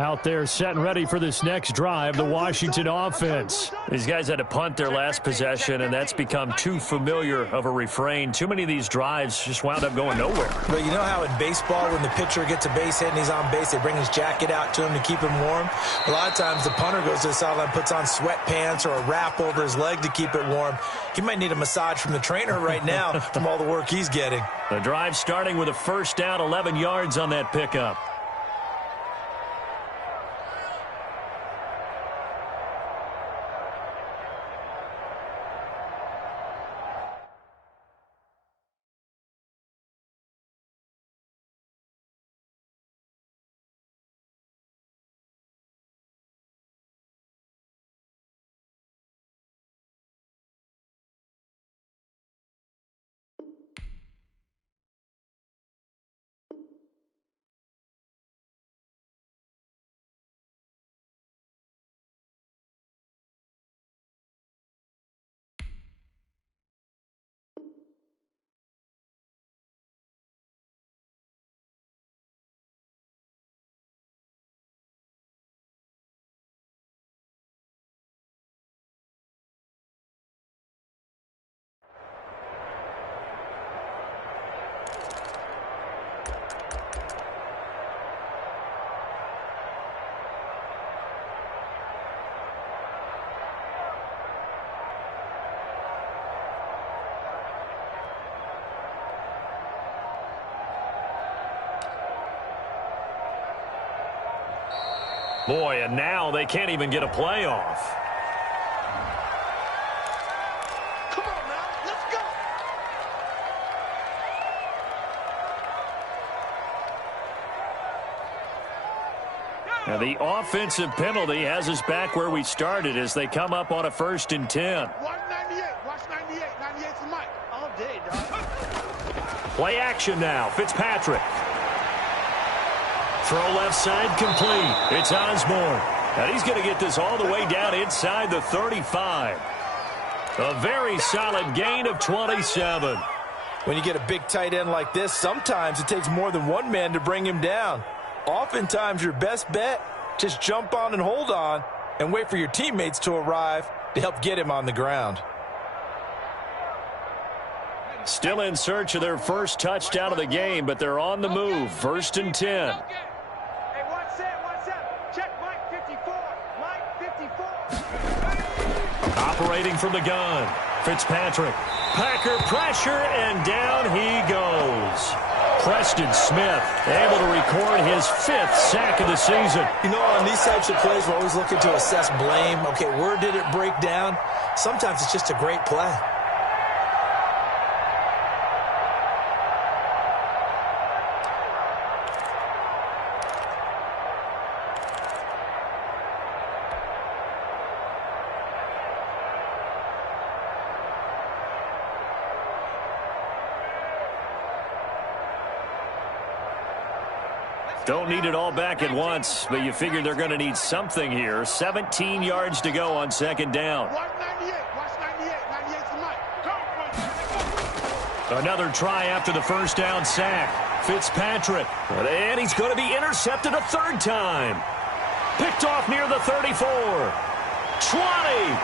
Out there set and ready for this next drive, the Washington offense. These guys had to punt their last possession, and that's become too familiar of a refrain. Too many of these drives just wound up going nowhere. But you know how in baseball, when the pitcher gets a base hit and he's on base, they bring his jacket out to him to keep him warm? A lot of times the punter goes to the sideline, puts on sweatpants or a wrap over his leg to keep it warm. He might need a massage from the trainer right now from all the work he's getting. The drive starting with a first down, 11 yards on that pickup. Boy, and now they can't even get a playoff. Come on now, let's go. Now the offensive penalty has us back where we started as they come up on a 1st and 10. Watch 98. Watch 98. 98's the mic. All day, dog. Play action now. Fitzpatrick. Throw left side complete. It's Osborne. And he's going to get this all the way down inside the 35. A very solid gain of 27. When you get a big tight end like this, sometimes it takes more than one man to bring him down. Oftentimes, your best bet, just jump on and hold on and wait for your teammates to arrive to help get him on the ground. Still in search of their first touchdown of the game, but they're on the move. 1st and 10. Operating from the gun. Fitzpatrick. Packer pressure, and down he goes. Preston Smith able to record his 5th sack of the season. You know, on these types of plays, we're always looking to assess blame. Okay, where did it break down? Sometimes it's just a great play. Don't need it all back at once, but you figure they're going to need something here. 17 yards to go on 2nd down. Watch 98. Watch 98. 98's the mic. Another try after the 1st down sack. Fitzpatrick. And he's going to be intercepted a 3rd time. Picked off near the 34. 20.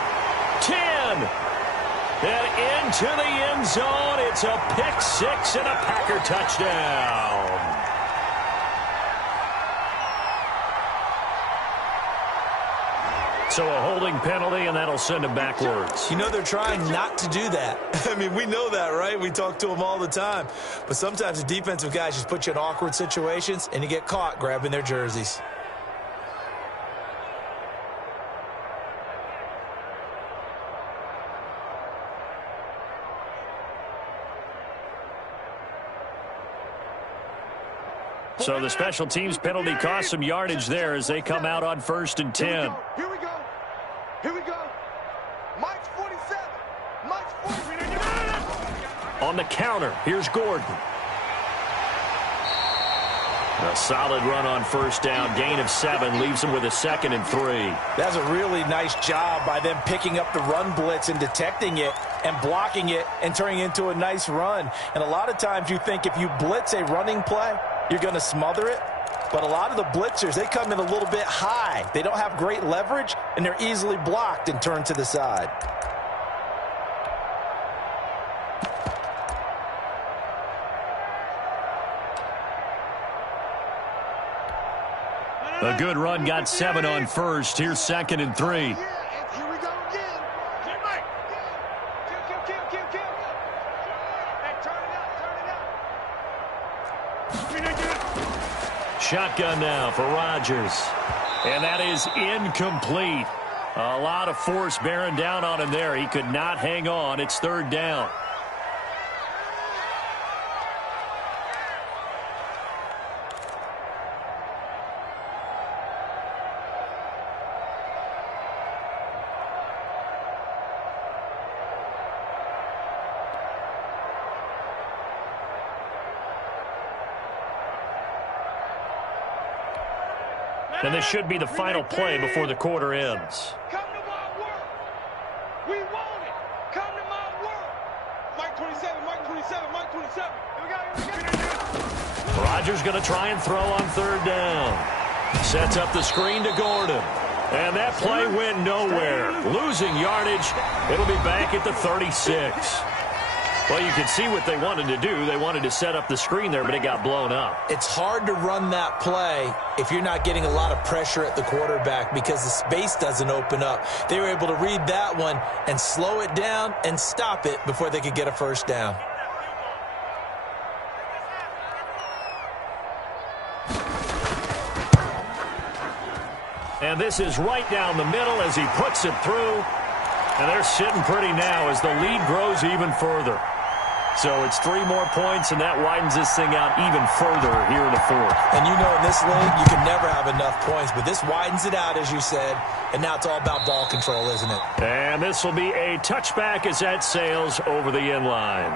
10. And into the end zone. It's a pick 6 and a Packer touchdown. So a holding penalty, and that'll send him backwards. You know, they're trying not to do that. I mean, we know that, right? We talk to them all the time. But sometimes the defensive guys just put you in awkward situations, and you get caught grabbing their jerseys. So the special teams penalty cost some yardage there as they come out on 1st and 10. Here we go. Here we go. Mike's 47. Mike's 47. On the counter, here's Gordon. A solid run on 1st down. Gain of 7 leaves him with a 2nd and 3. That's a really nice job by them picking up the run blitz and detecting it and blocking it and turning it into a nice run. And a lot of times you think if you blitz a running play, you're going to smother it. But a lot of the blitzers, they come in a little bit high. They don't have great leverage, and they're easily blocked and turned to the side. A good run got 7 on first. Here's 2nd and 3. Here we go again. Get Mike. Kill. Hey, turn it up. Shotgun now for Rodgers. And that is incomplete. A lot of force bearing down on him there. He could not hang on. It's 3rd down. And this should be the final play before the quarter ends. Come to my work. We want it. Come to my work. Mike 27. Here we go. Rodgers going to try and throw on 3rd down. Sets up the screen to Gordon. And that play went nowhere. Losing yardage. It'll be back at the 36. Well, you can see what they wanted to do. They wanted to set up the screen there, but it got blown up. It's hard to run that play if you're not getting a lot of pressure at the quarterback because the space doesn't open up. They were able to read that one and slow it down and stop it before they could get a 1st down. And this is right down the middle as he puts it through. And they're sitting pretty now as the lead grows even further. So it's 3 more points, and that widens this thing out even further here in the 4th. And you know in this league, you can never have enough points, but this widens it out, as you said, and now it's all about ball control, isn't it? And this will be a touchback as that sails over the end line.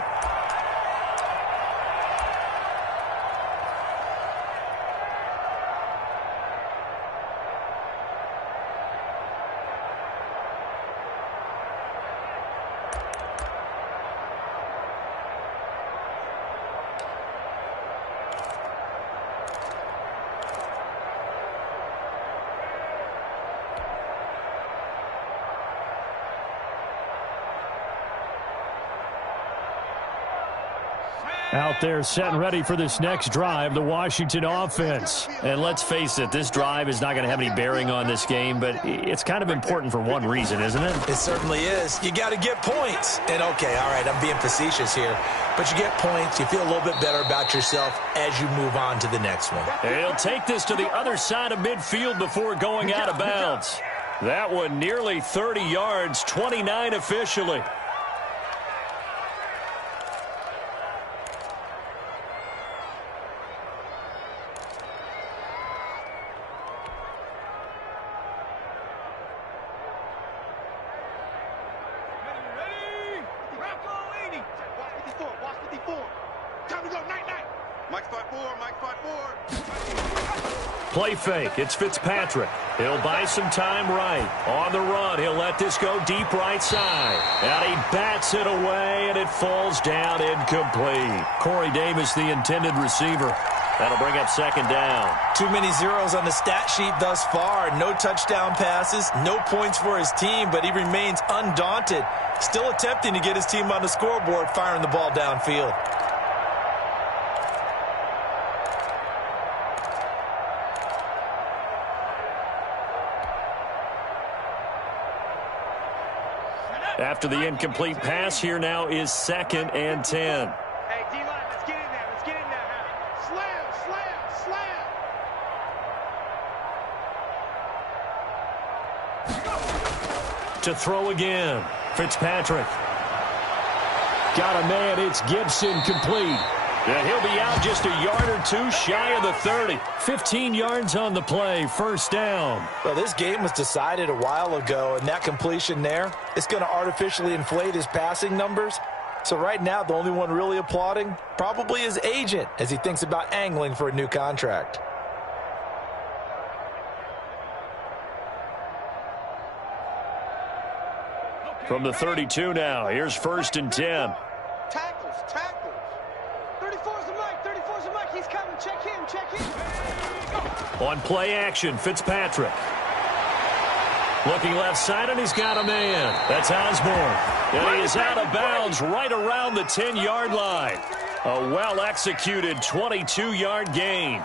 Out there set and ready for this next drive, the Washington offense. And let's face it, this drive is not going to have any bearing on this game, but it's kind of important for one reason, isn't it? It certainly is. You got to get points. And okay, all right, I'm being facetious here, but you get points, you feel a little bit better about yourself as you move on to the next one. He'll take this to the other side of midfield before going out of bounds. That one nearly 30 yards, 29 officially. Play fake. It's Fitzpatrick. He'll buy some time right. On the run, he'll let this go deep right side. And he bats it away, and it falls down incomplete. Corey Davis, the intended receiver. That'll bring up 2nd down. Too many zeros on the stat sheet thus far. No touchdown passes, no points for his team, but he remains undaunted. Still attempting to get his team on the scoreboard, firing the ball downfield. After the incomplete pass, here now is 2nd and 10. Hey, D-line, let's get in there. Let's get in there, Harry. Slam. To throw again. Fitzpatrick. Got a man. It's Gibson complete. And he'll be out just a yard or 2 shy of the 30. 15 yards on the play. 1st down. Well, this game was decided a while ago, and that completion there, it's going to artificially inflate his passing numbers. So right now, the only one really applauding, probably his agent, as he thinks about angling for a new contract. From the 32 now, here's 1st and 10. Tackles. 34's the mic. He's He's coming. Check him. Check him. On play action, Fitzpatrick. Looking left side, and he's got a man. That's Osborne. And he is out of bounds right around the 10-yard line. A well-executed 22-yard gain.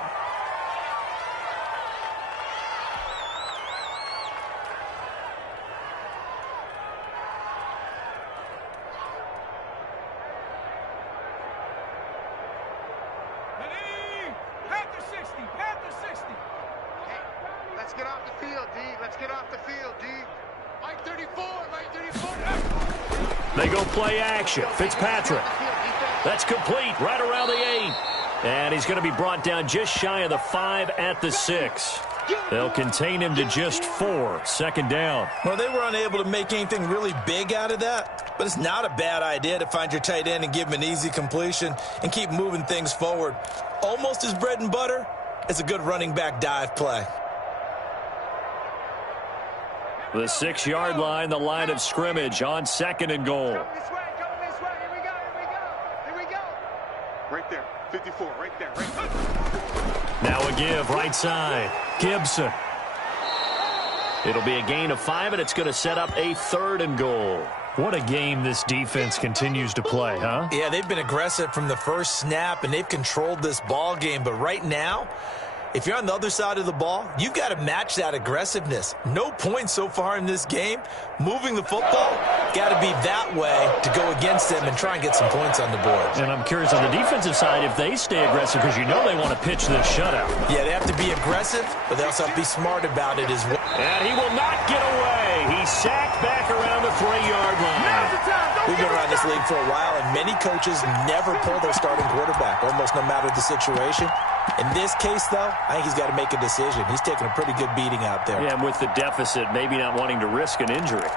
They go play action. Fitzpatrick. That's complete right around the 8. And he's going to be brought down just shy of the 5 at the 6. They'll contain him to just 4. Second down. Well, they were unable to make anything really big out of that. But it's not a bad idea to find your tight end and give him an easy completion and keep moving things forward. Almost his bread and butter is a good running back dive play. The 6-yard line, the line of scrimmage on 2nd and goal. Coming this way. Here we go. Right there. 54. Right there. Now a give right side. Gibson. It'll be a gain of 5, and it's going to set up a 3rd and goal. What a game this defense continues to play, huh? Yeah, they've been aggressive from the first snap, and they've controlled this ball game. But right now, if you're on the other side of the ball, you've got to match that aggressiveness. No points so far in this game. Moving the football, got to be that way to go against them and try and get some points on the board. And I'm curious on the defensive side if they stay aggressive, because you know they want to pitch this shutout. Yeah, they have to be aggressive, but they also have to be smart about it as well. And he will not get away. He's sacked back around the 3-yard line. We've been around this league for a while, and many coaches never pull their starting quarterback, almost no matter the situation. In this case, though, I think he's got to make a decision. He's taking a pretty good beating out there. Yeah, and with the deficit, maybe not wanting to risk an injury.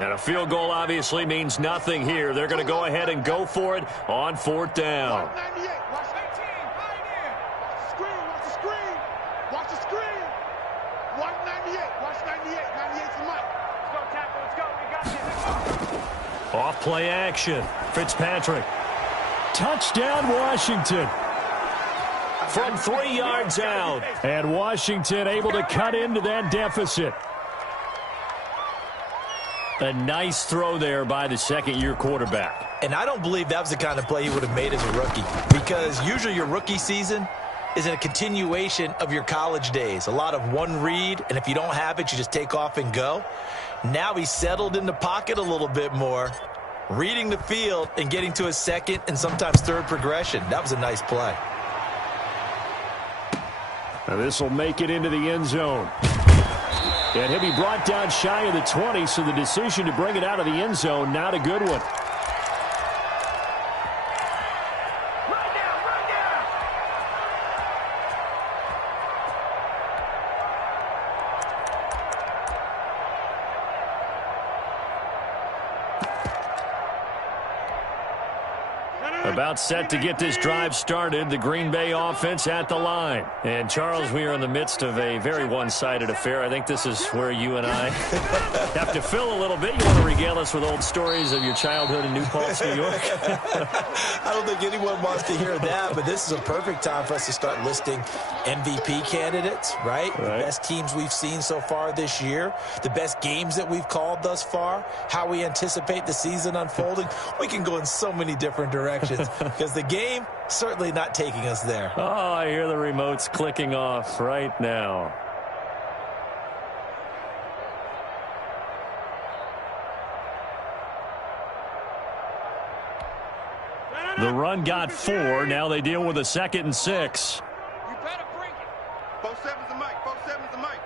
And a field goal obviously means nothing here. They're going to go ahead and go for it on 4th down. Watch 98. Watch 18. Watch the screen. Watch the screen. Watch 98. Watch 98. 98's the mic. Let's go, tackle. Let's go. We got this. Off play action. Fitzpatrick. Touchdown, Washington. From 3 yards out. And Washington able to cut into that deficit. A nice throw there by the second-year quarterback. And I don't believe that was the kind of play he would have made as a rookie, because usually your rookie season is in a continuation of your college days. A lot of one read, and if you don't have it, you just take off and go. Now he's settled in the pocket a little bit more, reading the field and getting to his second and sometimes third progression. That was a nice play. Now this will make it into the end zone. And he'll be brought down shy of the 20, so the decision to bring it out of the end zone, not a good one. About set to get this drive started. The Green Bay offense at the line. And, Charles, we are in the midst of a very one-sided affair. I think this is where you and I have to fill a little bit. You want to regale us with old stories of your childhood in New Paltz, New York? I don't think anyone wants to hear that, but this is a perfect time for us to start listing MVP candidates, right? The best teams we've seen so far this year, the best games that we've called thus far, how we anticipate the season unfolding. We can go in so many different directions. Because the game certainly not taking us there. Oh, I hear the remotes clicking off right now. The run got 4. Now they deal with a 2nd and 6. You better bring it. 4-7's the mic. 4-7's the mic.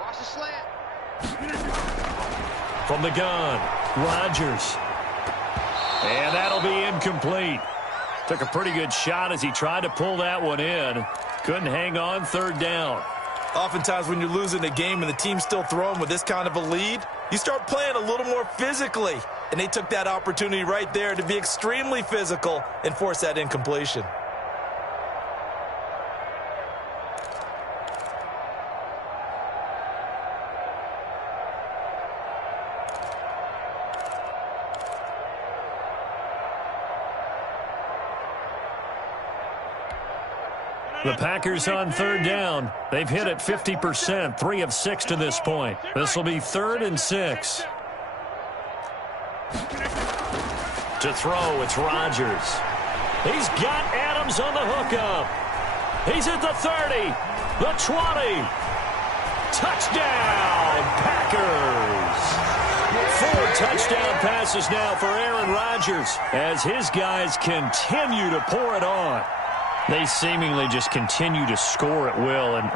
Watch the slant. From the gun, Rodgers. And that'll be incomplete. Took a pretty good shot as he tried to pull that one in. Couldn't hang on. 3rd down. Oftentimes when you're losing a game and the team's still throwing with this kind of a lead, you start playing a little more physically. And they took that opportunity right there to be extremely physical and force that incompletion. The Packers on third down. They've hit it 50%, 3 of 6 to this point. This will be 3rd and 6. To throw, it's Rodgers. He's got Adams on the hookup. He's at the 30, the 20. Touchdown, Packers. 4 touchdown passes now for Aaron Rodgers as his guys continue to pour it on. They seemingly just continue to score at will, and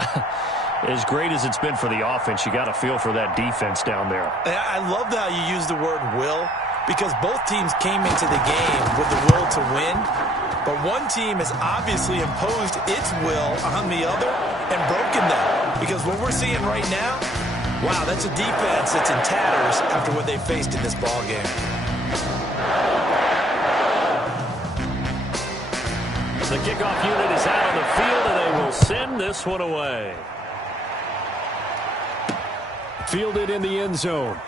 as great as it's been for the offense, you got to feel for that defense down there. I love how you use the word will, because both teams came into the game with the will to win, but one team has obviously imposed its will on the other and broken them. Because what we're seeing right now, wow, that's a defense that's in tatters after what they faced in this ballgame. The kickoff unit is out on the field, and they will send this one away. Fielded in the end zone.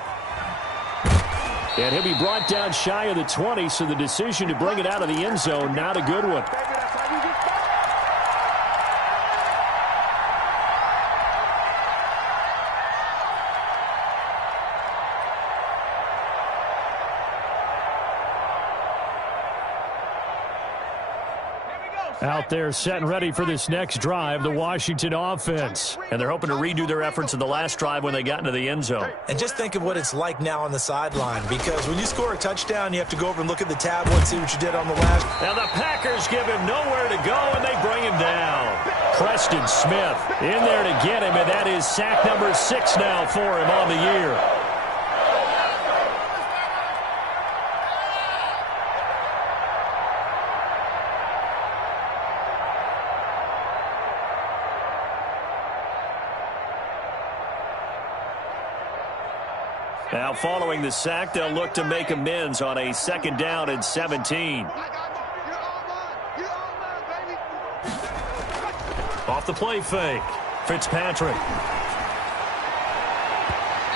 And he'll be brought down shy of the 20, so the decision to bring it out of the end zone, not a good one. Out there set and ready for this next drive, the Washington offense. And they're hoping to redo their efforts in the last drive when they got into the end zone. And just think of what it's like now on the sideline, because when you score a touchdown, you have to go over and look at the tablet and see what you did on the last. Now the Packers give him nowhere to go, and they bring him down. Preston Smith in there to get him, and that is sack number 6 now for him on the year. Now following the sack, they'll look to make amends on a 2nd down and 17. Off the play fake, Fitzpatrick.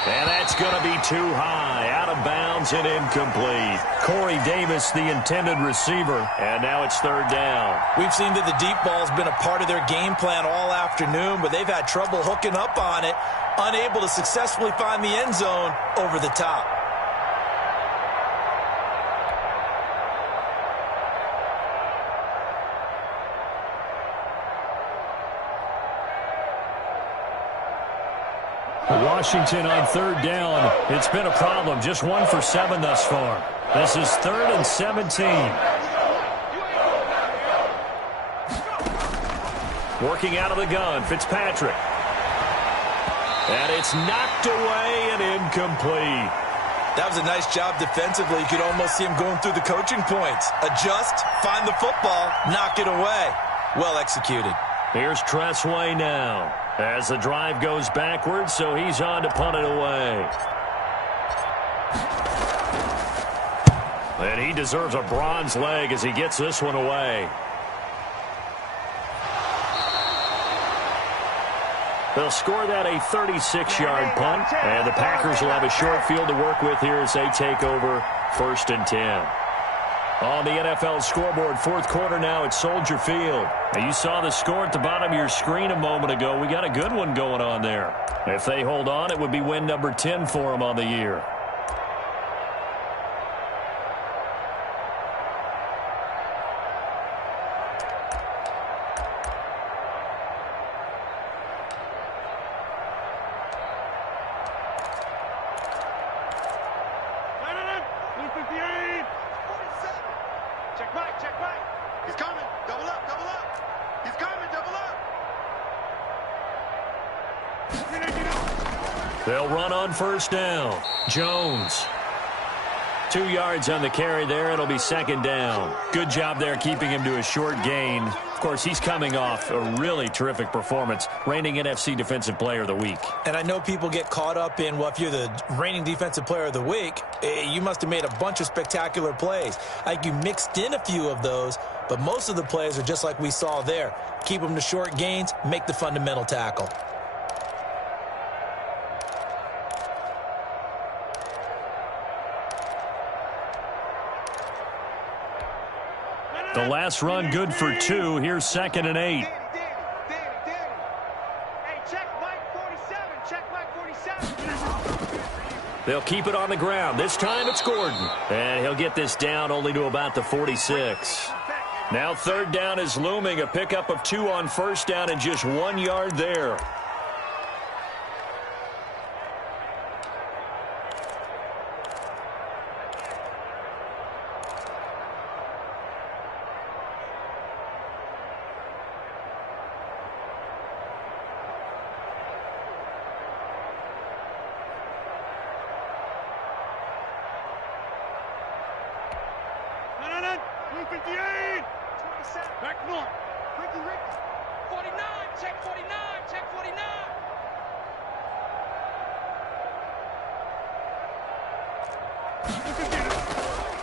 And that's going to be too high, out of bounds and incomplete. Corey Davis, the intended receiver, and now it's 3rd down. We've seen that the deep ball's been a part of their game plan all afternoon, but they've had trouble hooking up on it, unable to successfully find the end zone over the top. Washington on 3rd down. It's been a problem. Just 1 for 7 thus far. This is 3rd and 17. Working out of the gun, Fitzpatrick. And it's knocked away and incomplete. That was a nice job defensively. You could almost see him going through the coaching points. Adjust, find the football, knock it away. Well executed. Here's Tressway now as the drive goes backwards, so he's on to punt it away. And he deserves a bronze leg as he gets this one away. They'll score that a 36-yard punt, and the Packers will have a short field to work with here as they take over 1st and 10. On the NFL scoreboard, 4th quarter now at Soldier Field. Now you saw the score at the bottom of your screen a moment ago. We got a good one going on there. If they hold on, it would be win number 10 for them on the year. They'll run on 1st down. Jones. 2 yards on the carry there. It'll be 2nd down. Good job there keeping him to a short gain. Of course, he's coming off a really terrific performance, reigning NFC Defensive Player of the Week. And I know people get caught up in, well, if you're the reigning Defensive Player of the Week, you must have made a bunch of spectacular plays. Like you mixed in a few of those, but most of the plays are just like we saw there. Keep them to short gains, make the fundamental tackle. The last run good for 2. Here's 2nd and 8. They'll keep it on the ground. This time it's Gordon. And he'll get this down only to about the 46. Now third down is looming. A pickup of 2 on first down and just 1 yard there. Back north. Ricky. 49. Check 49. Check 49.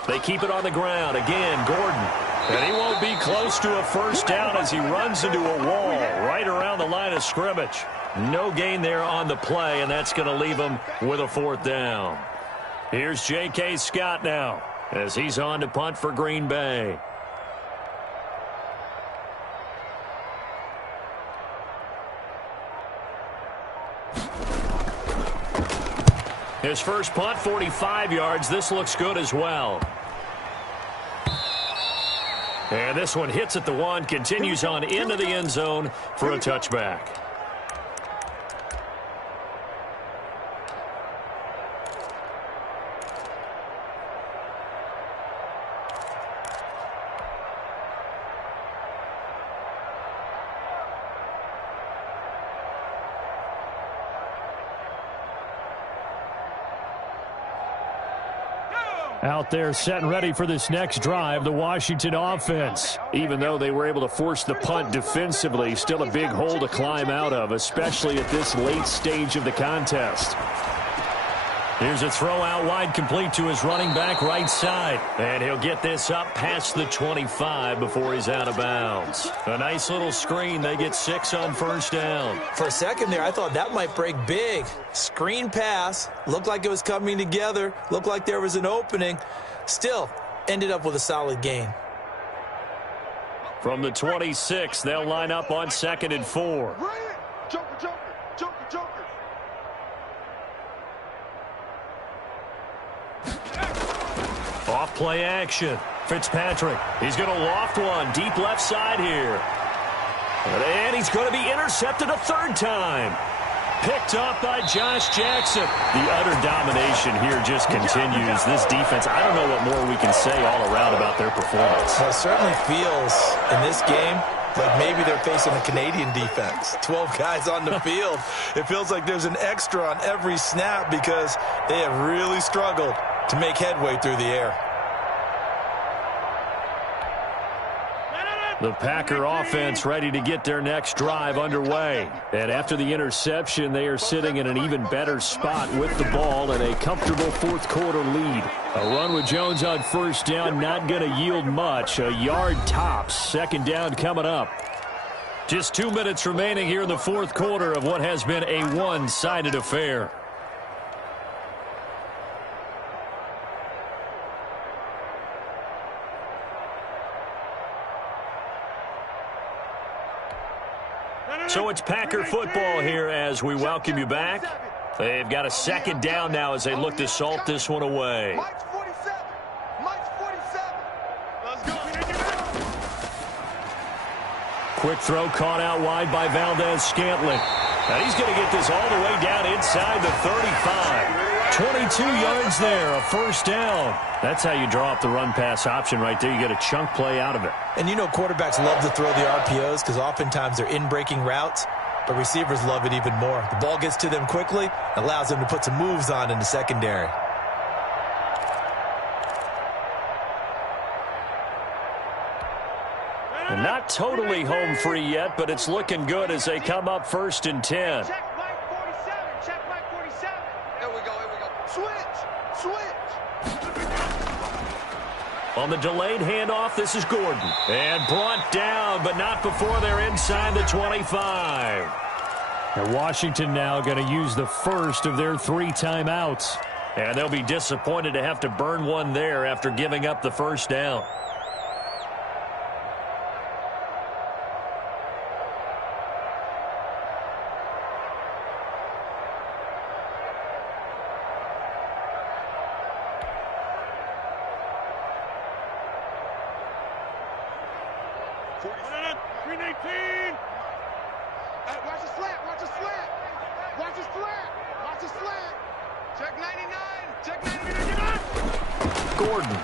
They keep it on the ground. Again, Gordon. And he won't be close to a first down as he runs into a wall right around the line of scrimmage. No gain there on the play, and that's going to leave him with a fourth down. Here's J.K. Scott now as he's on to punt for Green Bay. His first punt, 45 yards. This looks good as well. And this one hits at the 1, continues on into the end zone for a touchback. Out there set and ready for this next drive, the Washington offense. Even though they were able to force the punt defensively, still a big hole to climb out of, especially at this late stage of the contest. Here's a throw out wide, complete to his running back right side. And he'll get this up past the 25 before he's out of bounds. A nice little screen. They get 6 on first down. For a second there, I thought that might break big. Screen pass. Looked like it was coming together. Looked like there was an opening. Still, ended up with a solid gain. From the 26, they'll line up on 2nd and 4. Joker. Off play action. Fitzpatrick. He's going to loft one deep left side here. And he's going to be intercepted a third time. Picked off by Josh Jackson. The utter domination here just continues. This defense, I don't know what more we can say all around about their performance. Well, it certainly feels in this game like maybe they're facing a Canadian defense. 12 guys on the field. It feels like there's an extra on every snap because they have really struggled to make headway through the air. The Packer offense ready to get their next drive underway. And after the interception, they are sitting in an even better spot with the ball and a comfortable fourth quarter lead. A run with Jones on first down, not going to yield much. A yard tops. Second down coming up. Just 2 minutes remaining here in the fourth quarter of what has been a one-sided affair. So it's Packer football here as we welcome you back. They've got a second down now as they look to salt this one away. Mike's 47. Let's go. Quick throw caught out wide by Valdez-Scantling. And he's going to get this all the way down inside the 35. 22 yards there, a first down. That's how you draw up the run-pass option right there. You get a chunk play out of it. And you know quarterbacks love to throw the RPOs because oftentimes they're in-breaking routes, but receivers love it even more. The ball gets to them quickly, allows them to put some moves on in the secondary. And not totally home free yet, but it's looking good as they come up 1st and 10. Check Mike 47. Check Mike 47. Here we go. Switch. On the delayed handoff, this is Gordon. And brought down, but not before they're inside the 25. And Washington now going to use the first of their 3 timeouts. And they'll be disappointed to have to burn one there after giving up the first down. Green 18. Hey, watch the slant. Watch the slant. Watch the slant. Watch the slant. Check 99. Check 99. Gordon.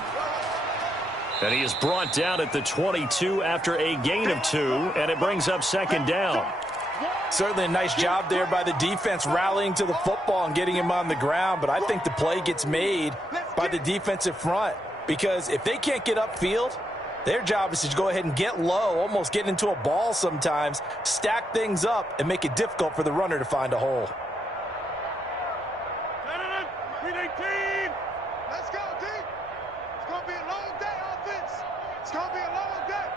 And he is brought down at the 22 after a gain of 2, and it brings up second down. Certainly a nice job there by the defense rallying to the football and getting him on the ground, but I think the play gets made by the defensive front because if they can't get upfield, their job is to go ahead and get low, almost get into a ball sometimes, stack things up, and make it difficult for the runner to find a hole. Green 18. Let's go, D. It's going to be a long day, offense. It's going to be a long day.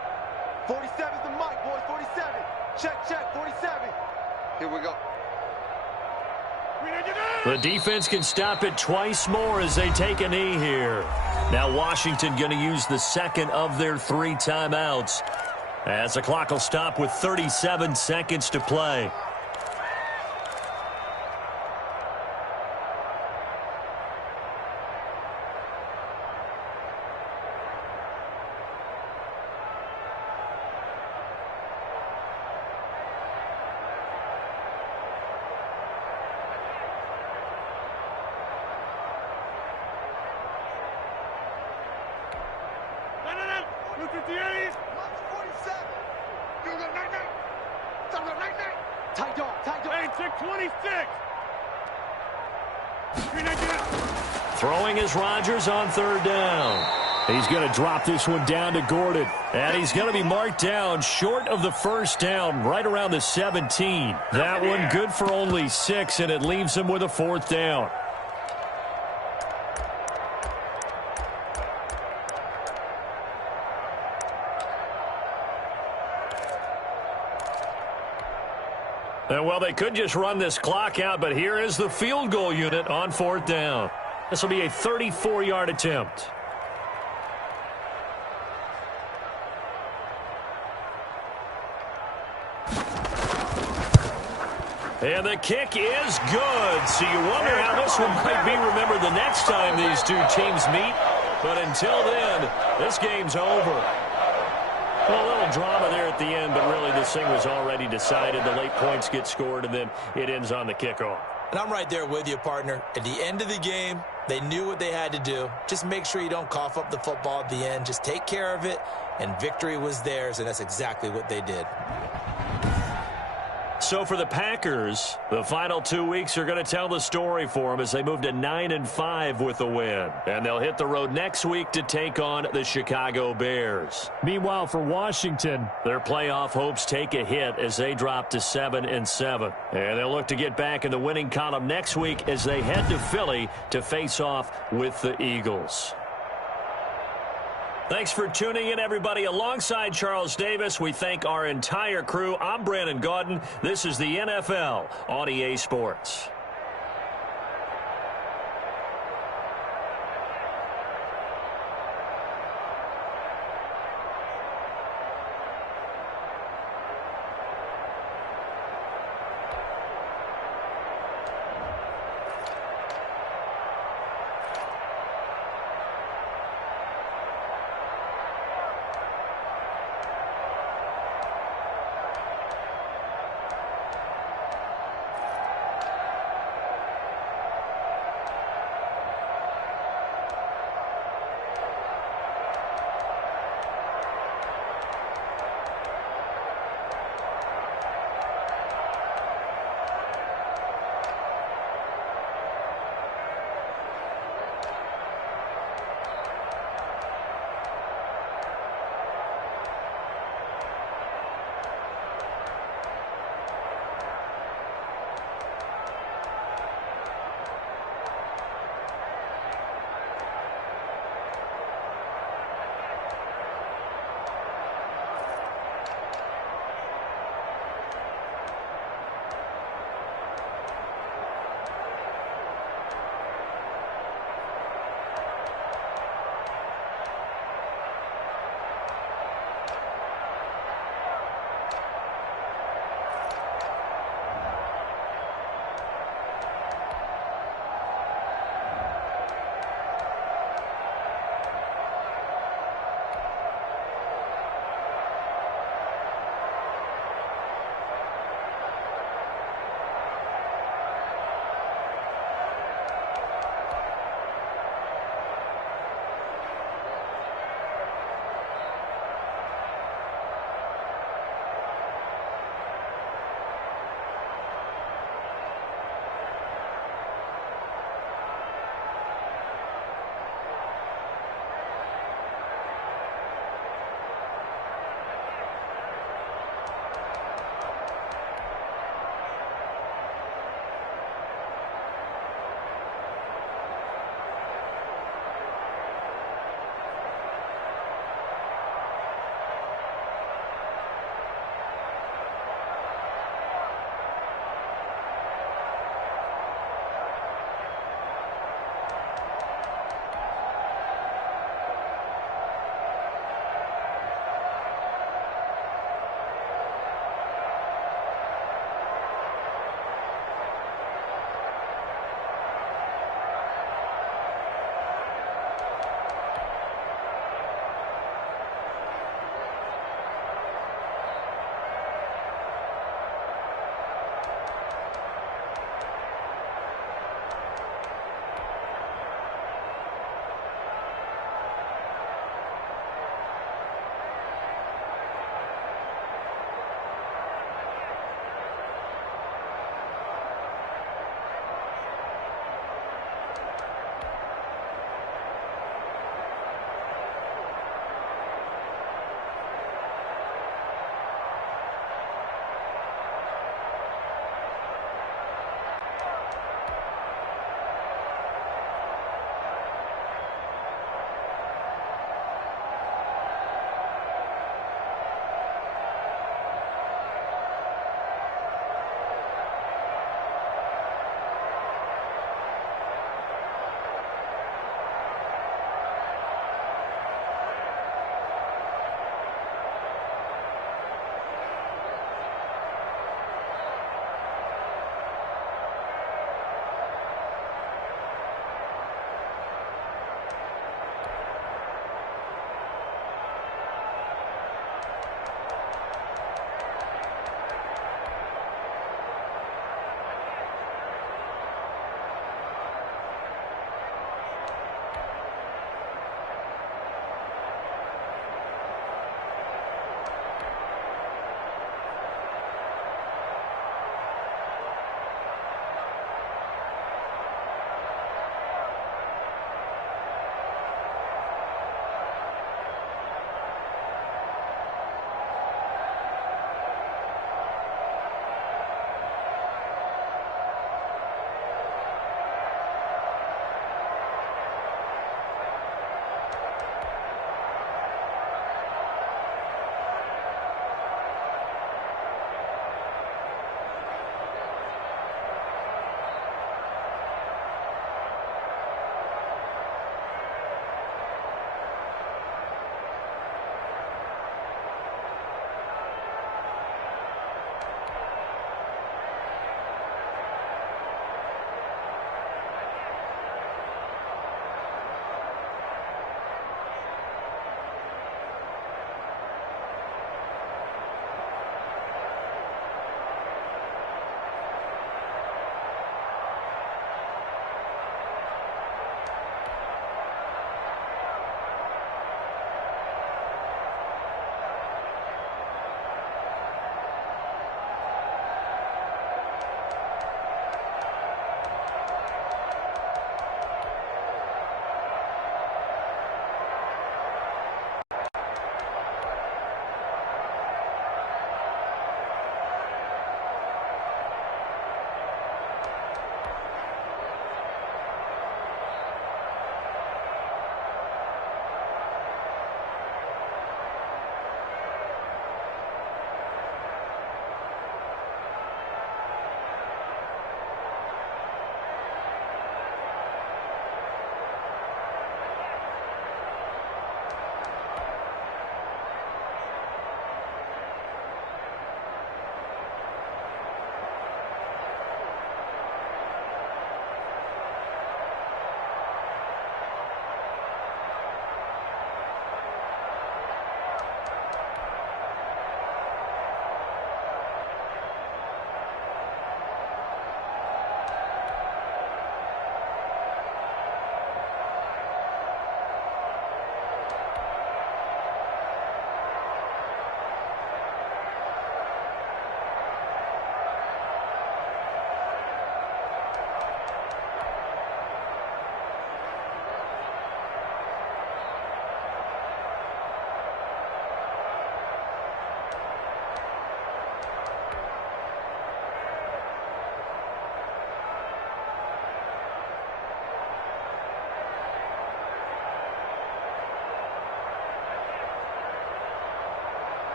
47's the mic, boys. 47. Check, 47. Here we go. The defense can stop it twice more as they take a knee here. Now Washington going to use the second of their 3 timeouts as the clock will stop with 37 seconds to play. Throwing is Rodgers on third down. He's going to drop this one down to Gordon. And he's going to be marked down short of the first down, right around the 17. That one good for only 6, and it leaves him with a 4th down. And, well, they could just run this clock out, but here is the field goal unit on 4th down. This will be a 34-yard attempt. And the kick is good. So you wonder how this one might be remembered the next time these two teams meet. But until then, this game's over. Well, a little drama there at the end, but really this thing was already decided. The late points get scored, and then it ends on the kickoff. And I'm right there with you, partner. At the end of the game, they knew what they had to do. Just make sure you don't cough up the football at the end. Just take care of it, and victory was theirs, and that's exactly what they did. So for the Packers, the final 2 weeks are going to tell the story for them as they move to 9-5 with a win. And they'll hit the road next week to take on the Chicago Bears. Meanwhile, for Washington, their playoff hopes take a hit as they drop to 7-7. And they'll look to get back in the winning column next week as they head to Philly to face off with the Eagles. Thanks for tuning in, everybody. Alongside Charles Davis, we thank our entire crew. I'm Brandon Gaudin. This is the NFL on EA Sports.